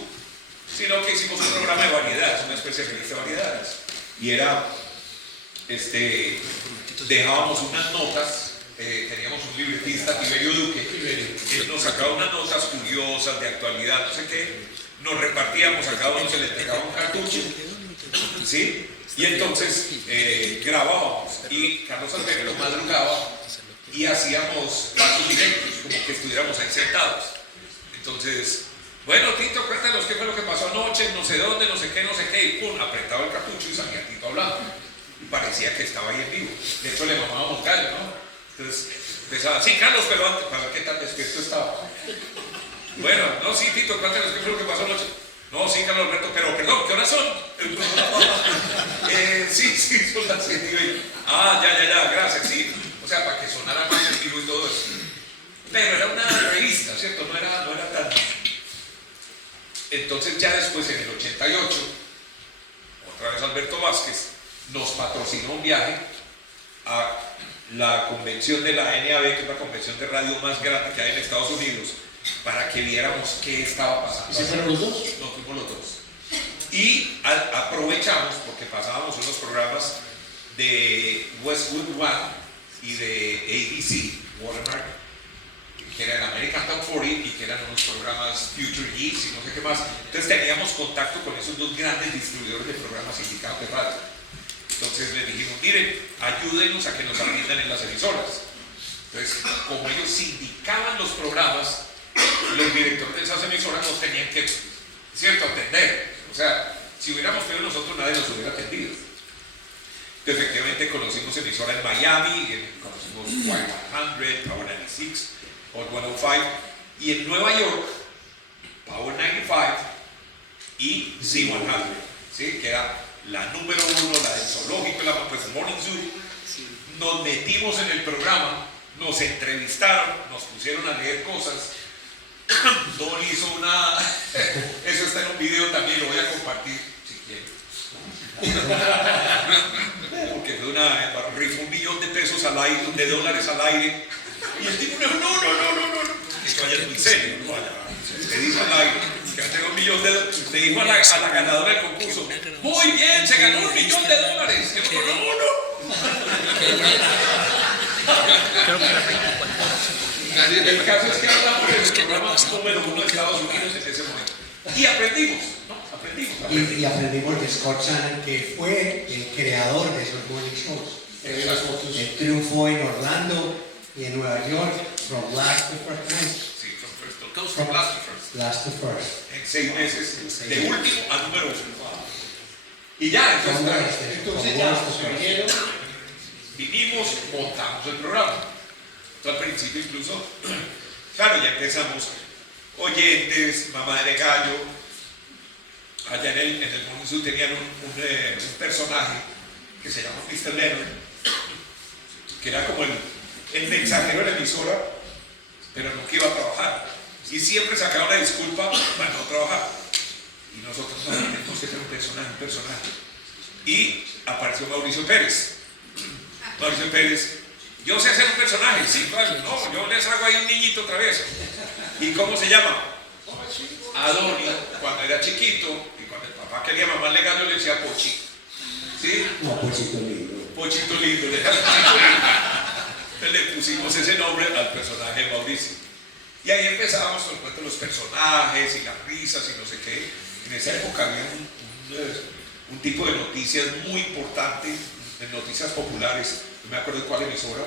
sino que hicimos un programa de variedades, una especie de revista de variedades. Y era, dejábamos unas notas, teníamos un libretista, Tiberio Duque, él nos sacaba unas notas curiosas, de actualidad, no sé qué, nos repartíamos, a cada uno se le entregaba un cartucho, ¿sí? Y entonces grabábamos, y Carlos Alberto madrugaba, y hacíamos pasos directos, como que estuviéramos ahí sentados. Entonces, bueno, Tito, cuéntanos qué fue lo que pasó anoche, no sé dónde, no sé qué, y pum, apretaba el cartucho y salía Tito hablando. Y parecía que estaba ahí en vivo. De hecho, le mamábamos gallo, ¿no? Entonces empezaba, sí, Carlos, pero antes, para ver qué tan despierto estaba. Bueno, no, sí, Tito, cuéntanos qué fue lo que pasó anoche. No, sí, Carlos Alberto, pero perdón, ¿qué horas son? Sí, son las 7:20. Ah, ya, gracias, sí. O sea, para que sonara más en vivo y todo eso. Pero era una revista, ¿cierto? No era tan... Entonces ya después, en el 88, otra vez Alberto Vázquez nos patrocinó un viaje a la convención de la NAB, que es la convención de radio más grande que hay en Estados Unidos, para que viéramos qué estaba pasando. ¿Y se fueron los dos? No, fuimos los dos. Y aprovechamos, porque pasábamos unos programas de Westwood One y de ABC, Watermark, que era el American Top 40 y que eran unos programas Future Hits y no sé qué más. Entonces teníamos contacto con esos dos grandes distribuidores de programas indicados de radio. Entonces les dijimos, miren, ayúdenos a que nos atiendan en las emisoras. Entonces, como ellos sindicaban los programas, los directores de esas emisoras nos tenían que, ¿cierto?, atender. O sea, si hubiéramos tenido nosotros, nadie nos hubiera atendido. Entonces, efectivamente, conocimos emisoras en Miami, conocimos Power 100, Power 96, Hot 105, y en Nueva York, Power 95 y Z100, ¿sí?, que era la número 1, la del zoológico, pues Morning Zoo. Nos metimos en el programa, nos entrevistaron, nos pusieron a leer cosas. Don hizo una... Eso está en un video también, lo voy a compartir si quieren. Porque fue rifó $1 millón de pesos al aire, de dólares al aire. Y el tipo me dijo, no. Esto vaya es muy serio, no vaya. Le dijo al aire, que tengo $1 millón de dólares. Le dijo a la ganadora del concurso, muy bien, se ganó $1 millón de dólares. Y el otro, El caso es que hablamos de los programas número 1 de Estados Unidos en ese momento. Y aprendimos, ¿no? Aprendimos. Y aprendimos de Scott Shannon, que fue el creador de esos morning shows. Él triunfó en Orlando y en Nueva York, from last to first. Sí, from last to first. Last to first. En 6 meses, de último a número 1. Y ya, Entonces ya se vinieron. vinimos, montamos el programa. Al principio incluso, claro, ya empezamos oyentes, mamá de gallo. Allá en el Morning Zoo tenían un personaje que se llama Mr. Leonard, que era como el mensajero de la emisora, pero no que iba a trabajar. Y siempre sacaba una disculpa para no trabajar. Y nosotros no, tenemos que ser un personaje. Y apareció Mauricio Pérez. Mauricio Pérez, yo sé hacer un personaje, sí, claro, no, yo les hago ahí un niñito otra vez. ¿Y cómo se llama? Adoni, cuando era chiquito, y cuando el papá quería mamá le gallo, le decía Pochi. ¿Sí? No, Pochito lindo. Pochito lindo, le pusimos ese nombre al personaje de Mauricio. Y ahí empezábamos con el cuento de los personajes y las risas y no sé qué. En esa época había un tipo de noticias muy importante, de noticias populares. No me acuerdo de cuál emisora.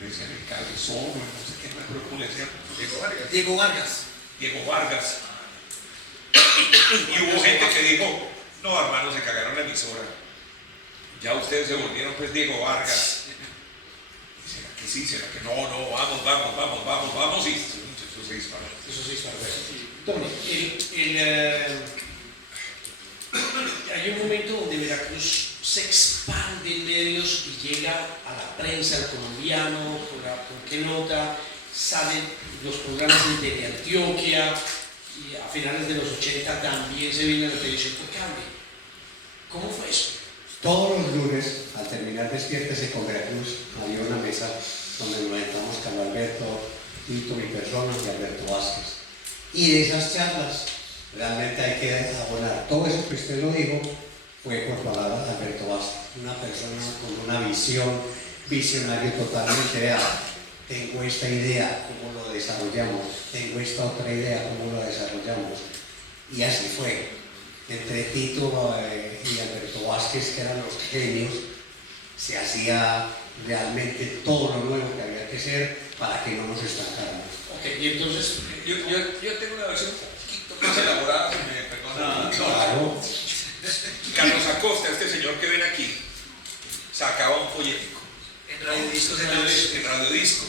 Le decían el Cabezón, no sé qué, no me acuerdo cómo le decían. Diego Vargas. Y hubo gente que dijo, no, hermano, se cagaron la emisora. Ya ustedes se volvieron pues Diego Vargas. ¿Será que sí? ¿Será que no? No, vamos. Y eso se disparó. Tony, hay un momento donde Veracruz se expande en medios y llega a la prensa, al colombiano, por qué nota, salen los programas de Teleantioquia, y a finales de los 80 también se viene la televisión por cable. ¿Cómo fue eso? Todos los lunes, al terminar Despiértese con Veracruz, había una mesa donde nos sentamos Carlos Alberto, Tito, mi persona y Alberto Vázquez. Y de esas charlas, realmente hay que abonar. Todo eso que usted lo dijo fue por palabras de Alberto Vázquez, una persona con una visión, visionario totalmente. Vea, tengo esta idea, ¿cómo lo desarrollamos? Tengo esta otra idea, ¿cómo lo desarrollamos? Y así fue. Entre Tito y Alberto Vázquez, que eran los genios, se hacía realmente todo lo nuevo que había que hacer para que no nos estancaran. Ok, y entonces, Yo tengo una versión un poquito más elaborada, si me perdona. Claro. Carlos Acosta, este señor que ven aquí, sacaba un folletico en radiodiscos en radiodisco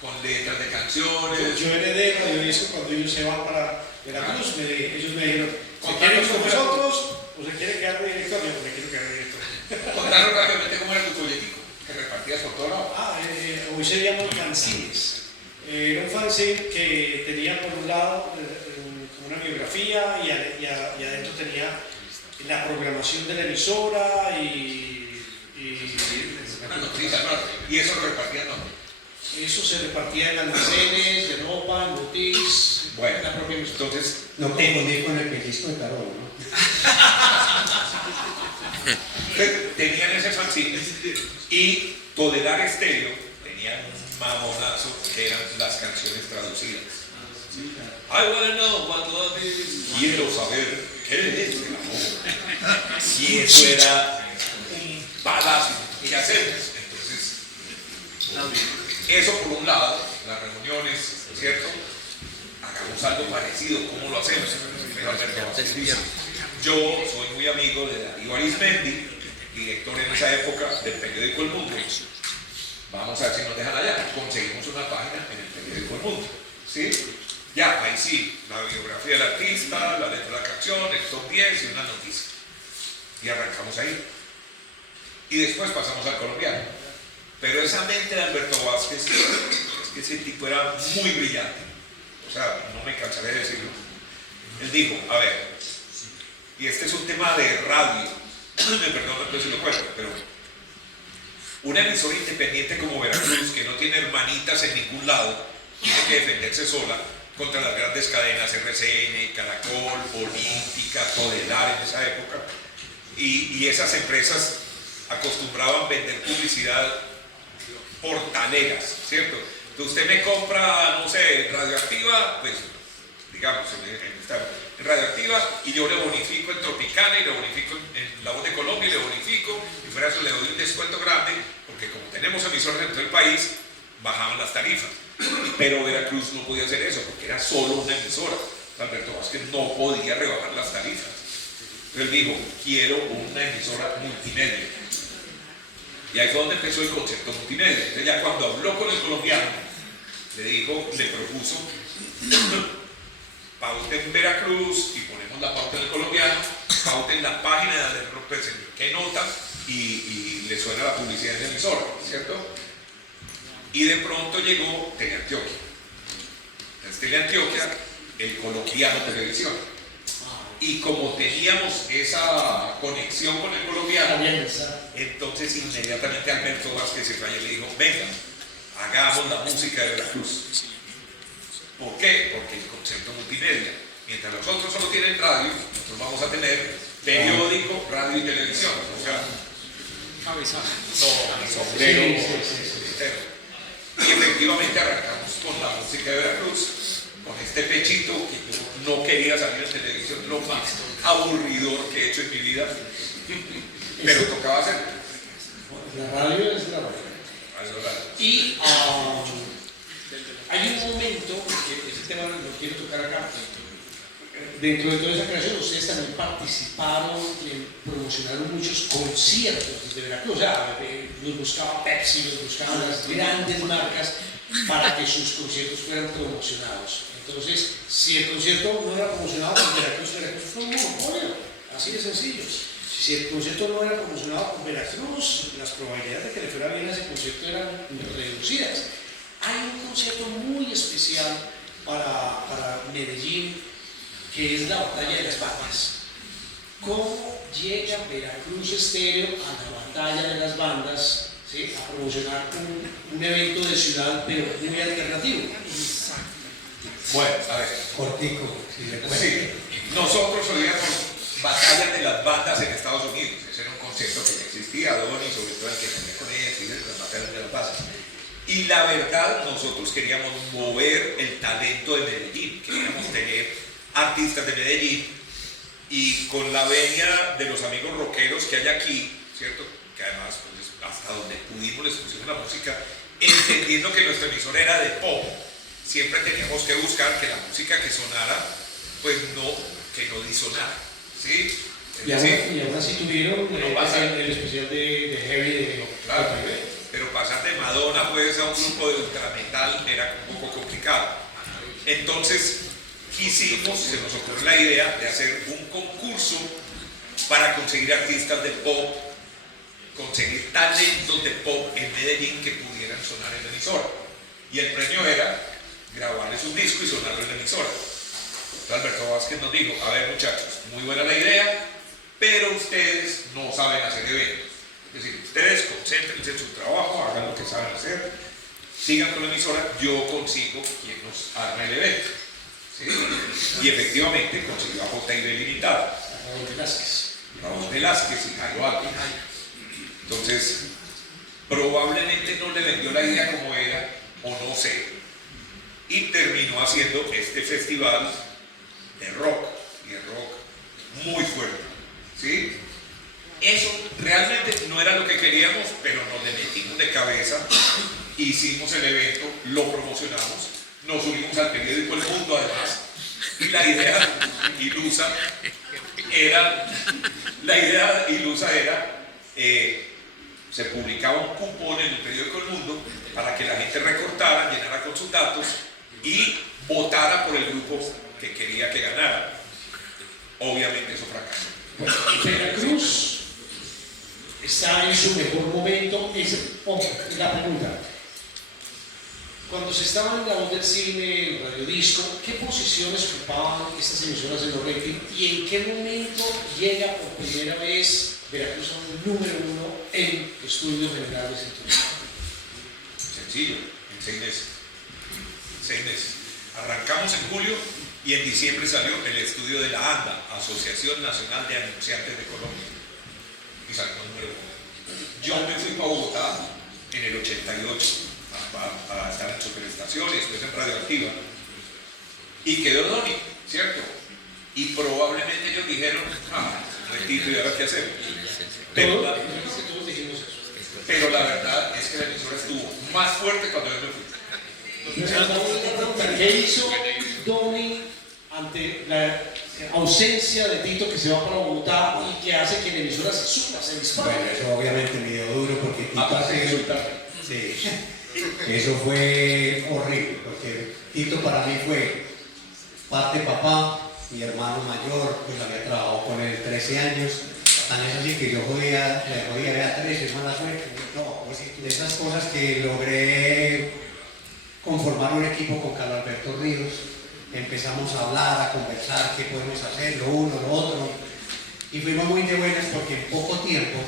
con letras de canciones. Yo heredé Radio Disco cuando ellos se van para Veracruz. Ellos me dijeron, ¿se quieren ir con nosotros o se quiere quedar de director? Yo me quiero quedar de director. Contanos rápidamente cómo era tu folletico, que repartías por todo lado. Hoy se llaman fanzines. Era un fanzine que tenía por un lado como una biografía y adentro tenía la programación de la emisora y Una noticia, claro. Y eso lo repartían dónde. eso se repartía en almacenes, de ropa, en boutiques, Bueno, en la propia emisora. entonces, No confundir con el pellizco de Carol, ¿no? tenían ese fanzine y Todelar Estéreo tenía un mamonazo que eran las canciones traducidas. I wanna know what love is. Quiero saber qué es el amor. Y eso era un balazo. ¿Qué hacemos? Entonces, eso por un lado, las reuniones, ¿cierto? Hagamos algo parecido, ¿cómo lo hacemos? Pero Alberto Vázquez dice, yo soy muy amigo de Darío Arizmendi, director en esa época del periódico El Mundo. Vamos a ver si nos dejan allá. Conseguimos una página en el periódico El Mundo. ¿Sí? Ya, ahí sí, la biografía del artista, la letra de la canción, el top 10 y una noticia. Y arrancamos ahí. Y después pasamos al colombiano. Pero esa mente de Alberto Vázquez, es que ese tipo era muy brillante. O sea, no me cansaré de decirlo. Él dijo, a ver, y este es un tema de radio, me perdono que se lo cuento, pero una emisora independiente como Veracruz, que no tiene hermanitas en ningún lado, tiene que defenderse sola contra las grandes cadenas RCN, Caracol, Olímpica, Todelar en esa época, y esas empresas acostumbraban vender publicidad portaleras, ¿cierto? Entonces usted me compra, no sé, Radioactiva, pues digamos, en Radioactiva, y yo le bonifico en Tropicana y le bonifico en La Voz de Colombia y le bonifico, y fuera eso le doy un descuento grande, porque como tenemos emisoras en todo el país, bajaban las tarifas. Pero Veracruz no podía hacer eso, porque era solo una emisora. Alberto Vázquez no podía rebajar las tarifas. Entonces él dijo, quiero una emisora multimedia. Y ahí fue donde empezó el concepto multimedia. Entonces ya cuando habló con el colombiano, le propuso pauta en Veracruz y ponemos la pauta en el colombiano, pauta en la página de Alberto López, qué nota, y le suena la publicidad de la emisora, ¿cierto? Y de pronto llegó Teleantioquia. Entonces Teleantioquia, el colombiano televisión. Y como teníamos esa conexión con el colombiano, entonces inmediatamente Alberto Vázquez se fue y le dijo, venga, hagamos la música de Veracruz. ¿Por qué? Porque el concepto multimedia. Mientras los otros solo tienen radio, nosotros vamos a tener periódico, radio y televisión. O sea, sombrero, y efectivamente arrancamos con la música de Veracruz, con este pechito que yo no quería salir en televisión, lo más aburridor que he hecho en mi vida, pero tocaba hacerlo. La radio es la radio. Y hay un momento, que ese tema lo quiero tocar acá, dentro de toda esa creación ustedes también participaron, promocionaron muchos conciertos desde Veracruz, o sea, los buscaba Pepsi, los buscaban las grandes marcas para que sus conciertos fueran promocionados. Entonces, si el concierto no era promocionado por Veracruz, Veracruz fue un monopolio, así de sencillo. Si el concierto no era promocionado por Veracruz, las probabilidades de que le fuera bien a ese concierto eran reducidas. Hay un concierto muy especial para Medellín, que es la batalla de las bandas. ¿Cómo llega Veracruz Estéreo a la batalla de las bandas, ¿sí? A promocionar un evento de ciudad, pero muy alternativo? Bueno, a ver. Cortico, si se puede. Sí, nosotros oíamos batallas de las bandas en Estados Unidos. Ese era un concepto que ya existía, Donny, sobre todo el que tenía con ellas, y las batallas de las bandas. Y la verdad, nosotros queríamos mover el talento de Medellín, queríamos tener artistas de Medellín, y con la venia de los amigos rockeros que hay aquí, ¿cierto? Que además, pues, hasta donde pudimos les pusimos la música, entendiendo que nuestra emisora era de pop, siempre teníamos que buscar que la música que sonara, pues que no disonara, ¿sí? Y aún así tuvieron el especial de Heavy de claro, pero pasar de Madonna pues a un grupo de ultrametal era un poco complicado. Entonces quisimos, se nos ocurrió la idea de hacer un concurso para conseguir artistas de pop, conseguir talentos de pop en Medellín que pudieran sonar en la emisora. Y el premio era grabarles un disco y sonarlo en la emisora. Entonces Alberto Vázquez nos dijo, a ver muchachos, muy buena la idea, pero ustedes no saben hacer eventos. Es decir, ustedes concéntrense en su trabajo, hagan lo que saben hacer, sigan con la emisora, yo consigo quien nos haga el evento. ¿Sí? Y efectivamente consiguió a J.I.B. Limitada, Raúl Velázquez. Raúl Velázquez y Jairo Alba. Entonces, probablemente no le vendió la idea como era, o no sé, y terminó haciendo este festival de rock, y de rock muy fuerte, ¿sí? Eso realmente no era lo que queríamos, pero nos le metimos de cabeza, hicimos el evento, lo promocionamos, nos unimos al periódico El Mundo además, y la idea ilusa era, se publicaba un cupón en el periódico El Mundo para que la gente recortara, llenara con sus datos y votara por el grupo que quería que ganara. Obviamente eso fracasó. Bueno, Veracruz está en su mejor momento. La pregunta: cuando se estaba en La Voz del Cine, en Radio Disco, ¿qué posiciones ocupaban estas emisoras en los ratings y en qué momento llega por primera vez Veracruz a un número 1 en estudios generales en Turismo? Sencillo, en 6 meses. En 6 meses. Arrancamos en julio y en diciembre salió el estudio de la ANDA, Asociación Nacional de Anunciantes de Colombia, y salió número 1. Yo me fui para Bogotá en el 88 a estar en Superestación y después en Radioactiva, y quedó Doni, ¿cierto? Y probablemente ellos dijeron, retiro y ahora qué hacemos. Todos dijimos eso. Pero la verdad es que la emisora estuvo más fuerte cuando yo me fui. ¿Qué hizo Doni ante la ausencia de Tito, que se va para Bogotá y que hace que la emisora se suba, se dispara? Bueno, eso obviamente me dio duro porque Tito Aparte de hace... Sí, eso fue horrible, porque Tito para mí fue parte papá, mi hermano mayor, pues había trabajado con él 13 años, tan es así que yo le jodía a 13, mala suerte. No, pues de esas cosas que logré conformar un equipo con Carlos Alberto Ríos, empezamos a hablar, a conversar qué podemos hacer, lo uno, lo otro, y fuimos muy de buenas porque en poco tiempo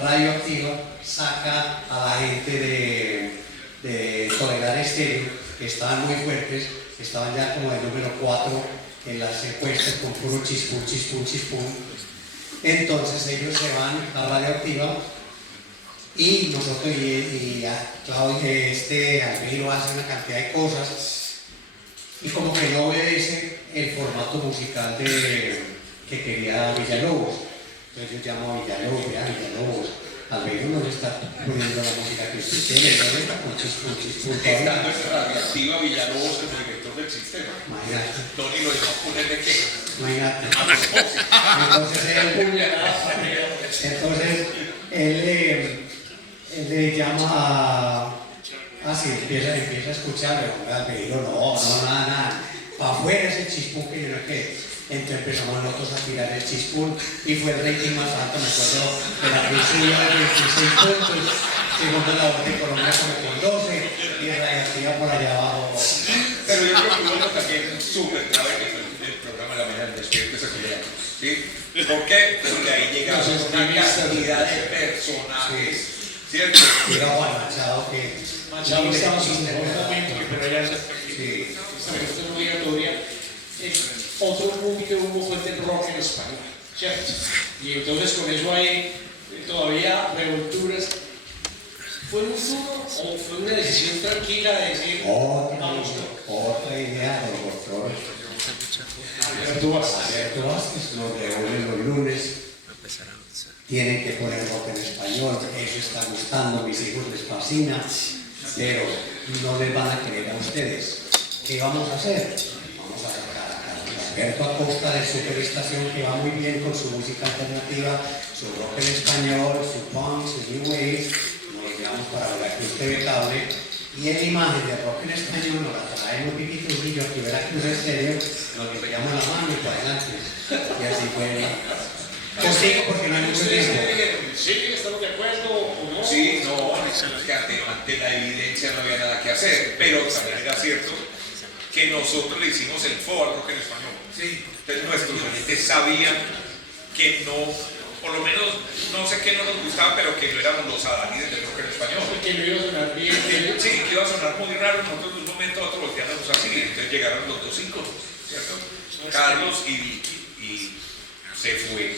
Radioactiva saca a la gente de Tolerar Estéreo, que estaban muy fuertes, estaban ya como de número 4 en las encuestas con puro chispún, chispún, chispún. Entonces ellos se van a Radioactiva y nosotros Claudio, Alviro hace una cantidad de cosas y como que no obedece el formato musical que quería Villalobos. Entonces yo llamo a Villalobos, Villalobos, Alviro no le está poniendo la música que usted quiere, no le está con chispún, chispún. Estando en Radioactiva Villalobos como director del sistema. Imagínate. Tony lo dejó poner de qué. Imagínate. Entonces él le llama así, empieza a escucharle, Albeiro, no, nada, para afuera ese chispún que yo no qué. Entonces empezamos nosotros a tirar el chispún y fue el rating más alto, me acuerdo, de la crisis de 26 puntos, segundo La Voz de Colombia como con 12 y Radioactiva por allá abajo. Pero yo creo que hubo también súper clave que fue el programa de la mañana del despierto ese culiado, ¿sí? ¿Por qué? Porque ahí llegaron una cantidad de personajes, ¿cierto? Y era Juan Machado que... Machado estaba en su mejor momento, pero ya Sí. esta es obligatoria. Otro boom que hubo fue el del rock en español, ¿cierto? Y entonces con eso hay todavía revolturas. ¿Fue muy duro o fue una decisión tranquila de decir, vamos Otra idea de los doctores. Alberto Vázquez? Alberto Vázquez nos reúnen los lunes. Tienen que poner rock en español, eso está gustando, a mis hijos les fascina, pero no les van a creer a ustedes. ¿Qué vamos a hacer? Vamos a sacar a Carlos Alberto Acosta de Superestación, que va muy bien con su música alternativa, su rock en español, su punk, su new wave. Nos llevamos para Veracruz TV Cable Y en imagen de rock en español nos la traemos Pipi Trujillo, que Veracruz Estéreo, nos limpiamos la mano y para adelante. Y así fue. Contigo porque no hay mucho tiempo. Sí, estamos de acuerdo o no. Sí, no, que ante la evidencia no había nada que hacer, pero también era cierto que nosotros le hicimos el fo al rock en español. Sí. Entonces nuestros oyentes sabían que no, por lo menos, no sé qué no nos gustaba, pero que no éramos los adalides del rock en español. Que no iba a sonar bien. Sí, que iba a sonar muy raro, nosotros de un momento a otro volteáramos así, entonces llegaron los dos íconos, ¿cierto? Carlos y Vicky, y se fue,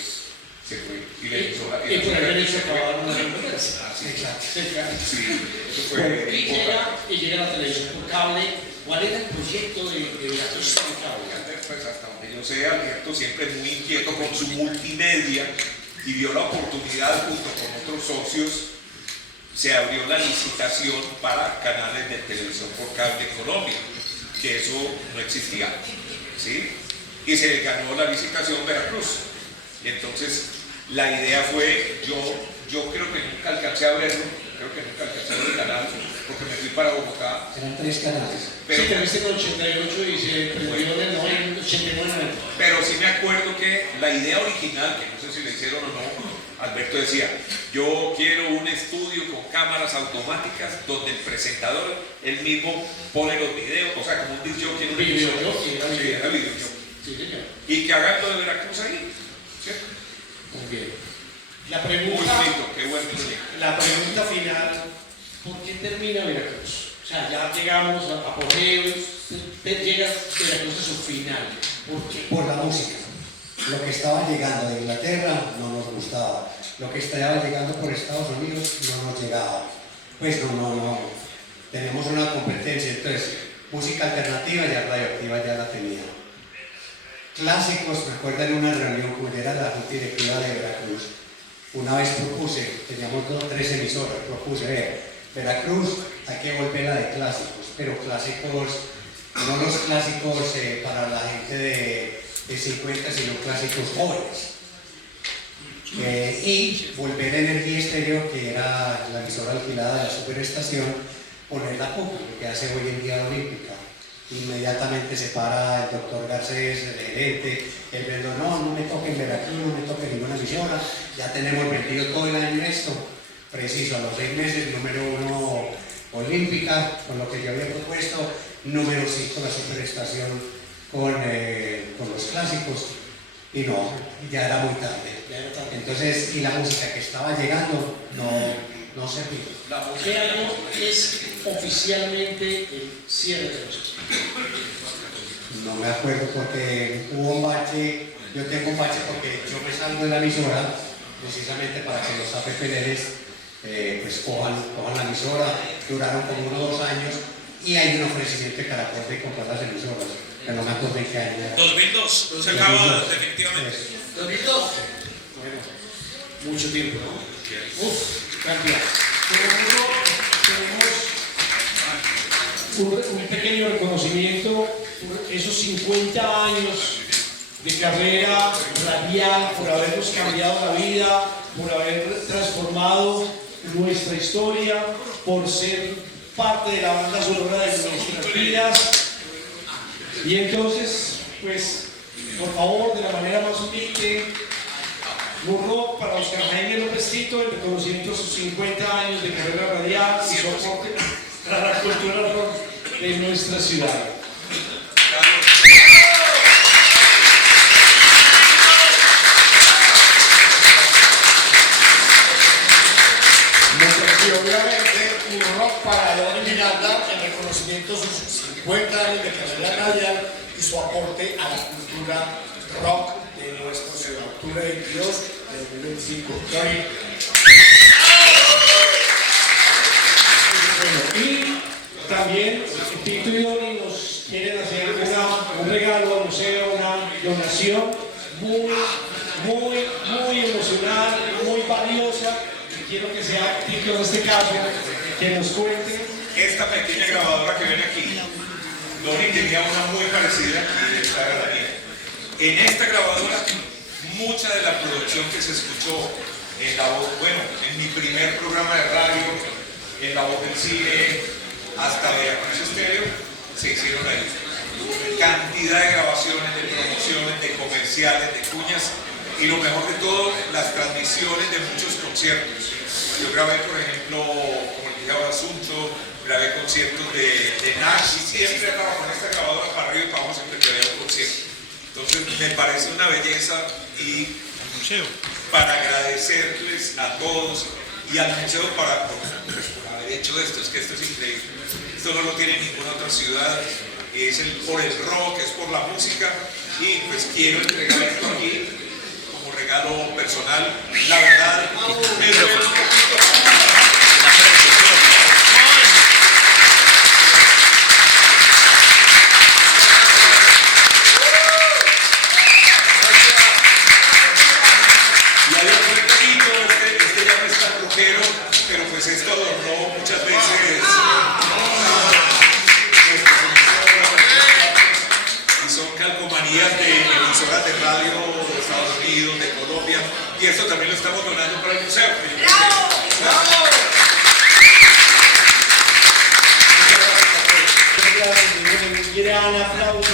y le hizo la Y por haber hecho acabaron las Ah, sí, Exacto. sí, eso fue Y llega la televisión por cable. ¿Cuál era el proyecto de Veracruz por cable? Pues hasta donde yo sé, Alberto siempre muy inquieto con su multimedia y vio la oportunidad junto con otros socios, se abrió la licitación para canales de televisión por cable en Colombia, que eso no existía, ¿sí? Y se ganó la licitación Veracruz. Y entonces la idea fue, yo creo que nunca alcancé a verlo, el canal, porque me fui para Bogotá. Eran 3 canales. Pero, Sí, te viste con 88 y se prendió en el 89. pero sí me acuerdo que la idea original, que no sé si le hicieron o no, Alberto decía, yo quiero un estudio con cámaras automáticas donde el presentador, él mismo pone los videos, o sea, como un disc jockey en un Video, episodio. sí, era Sí, video. era video jockey. Sí, señor. Y que hagan lo de Veracruz ahí, ¿cierto? Muy bien. La Muy pregunta, bonito, qué buen proyecto. la pregunta final, ¿por qué termina Veracruz? O sea, ya llegamos a Apogeo, llega Veracruz a su final. ¿Por qué? Por la música. Lo que estaba llegando de Inglaterra no nos gustaba. Lo que estaba llegando por Estados Unidos no nos llegaba. Pues no. Tenemos una competencia. Entonces, música alternativa ya radioactiva ya la tenía. Clásicos, me acuerdo en una reunión como era la junta directiva de Veracruz. Una vez propuse, teníamos 2 o 3 emisoras, propuse, Veracruz, hay que volver a de clásicos, pero clásicos, no los clásicos para la gente de 50, sino clásicos jóvenes. Y volver a Energía Estéreo, que era la emisora alquilada de la superestación, ponerla pública, que hace hoy en día la Olímpica. Inmediatamente se para el doctor Garcés, el gerente, el vendedor, no me toquen Veracruz, no me toquen ninguna emisora, ya tenemos vendido todo el año esto, preciso, a los 6 meses, número 1 Olímpica, con lo que yo había propuesto, número 5 la superestación con los clásicos, y no, ya era muy tarde. Entonces, y la música que estaba llegando no servía. ¿Qué año es oficialmente el cierre de los? No me acuerdo porque hubo un bache, yo tengo un bache porque yo me salgo de la emisora precisamente para que los APPLs pues cojan la emisora, duraron como 1 o 2 años y hay un ofrecimiento de Caracol de comprar las emisoras, pero no me acuerdo en qué año era. 2002, se acaba definitivamente. Eso. 2002. Bueno, mucho tiempo, ¿no? Cantidad. Tenemos un pequeño reconocimiento por esos 50 años de carrera radial, por habernos cambiado la vida, por haber transformado nuestra historia, por ser parte de la banda sonora de nuestras vidas. Y entonces, pues, por favor, de la manera más humilde, Murrock para Oscar Jaime López Tito, el reconocimiento de sus 50 años de carrera radial y su aporte a la cultura rock de nuestra ciudad. Y obviamente Murrock para León Miranda, el reconocimiento de sus 50 años de carrera radial y su aporte a la cultura rock de nuestra ciudad. Octubre 22 de 2025. Y también Tito y Doni nos quieren hacer un regalo al museo, una donación muy emocional, muy valiosa. Y quiero que sea Tito en este caso, que nos cuente. Esta pequeña grabadora que ven aquí, Doni tenía una muy parecida y esta era la mía. En esta grabadora, mucha de la producción que se escuchó en la voz, bueno, en mi primer programa de radio, en La Voz del Cine, hasta Veracruz Estéreo se hicieron ahí. Cantidad de grabaciones, de promociones, de comerciales, de cuñas y lo mejor de todo, las transmisiones de muchos conciertos. Yo grabé, por ejemplo, como el dije ahora, Asunto, grabé conciertos de Nash y siempre estaba con esta grabadora para arriba y para abajo siempre que había un concierto. Entonces me parece una belleza y para agradecerles a todos y al museo por haber hecho esto, es que esto es increíble. Esto no lo tiene ninguna otra ciudad, es por el rock, es por la música y pues quiero entregar esto aquí como regalo personal. La verdad, me duele un poquito. Y hay otro detallito, este ya no es tan rockero, pero pues esto adornó muchas veces y son calcomanías de emisoras de radio de Estados Unidos, de Colombia, y esto también lo estamos donando para el museo. ¡Bravo! ¡Bravo! Un gran aplauso.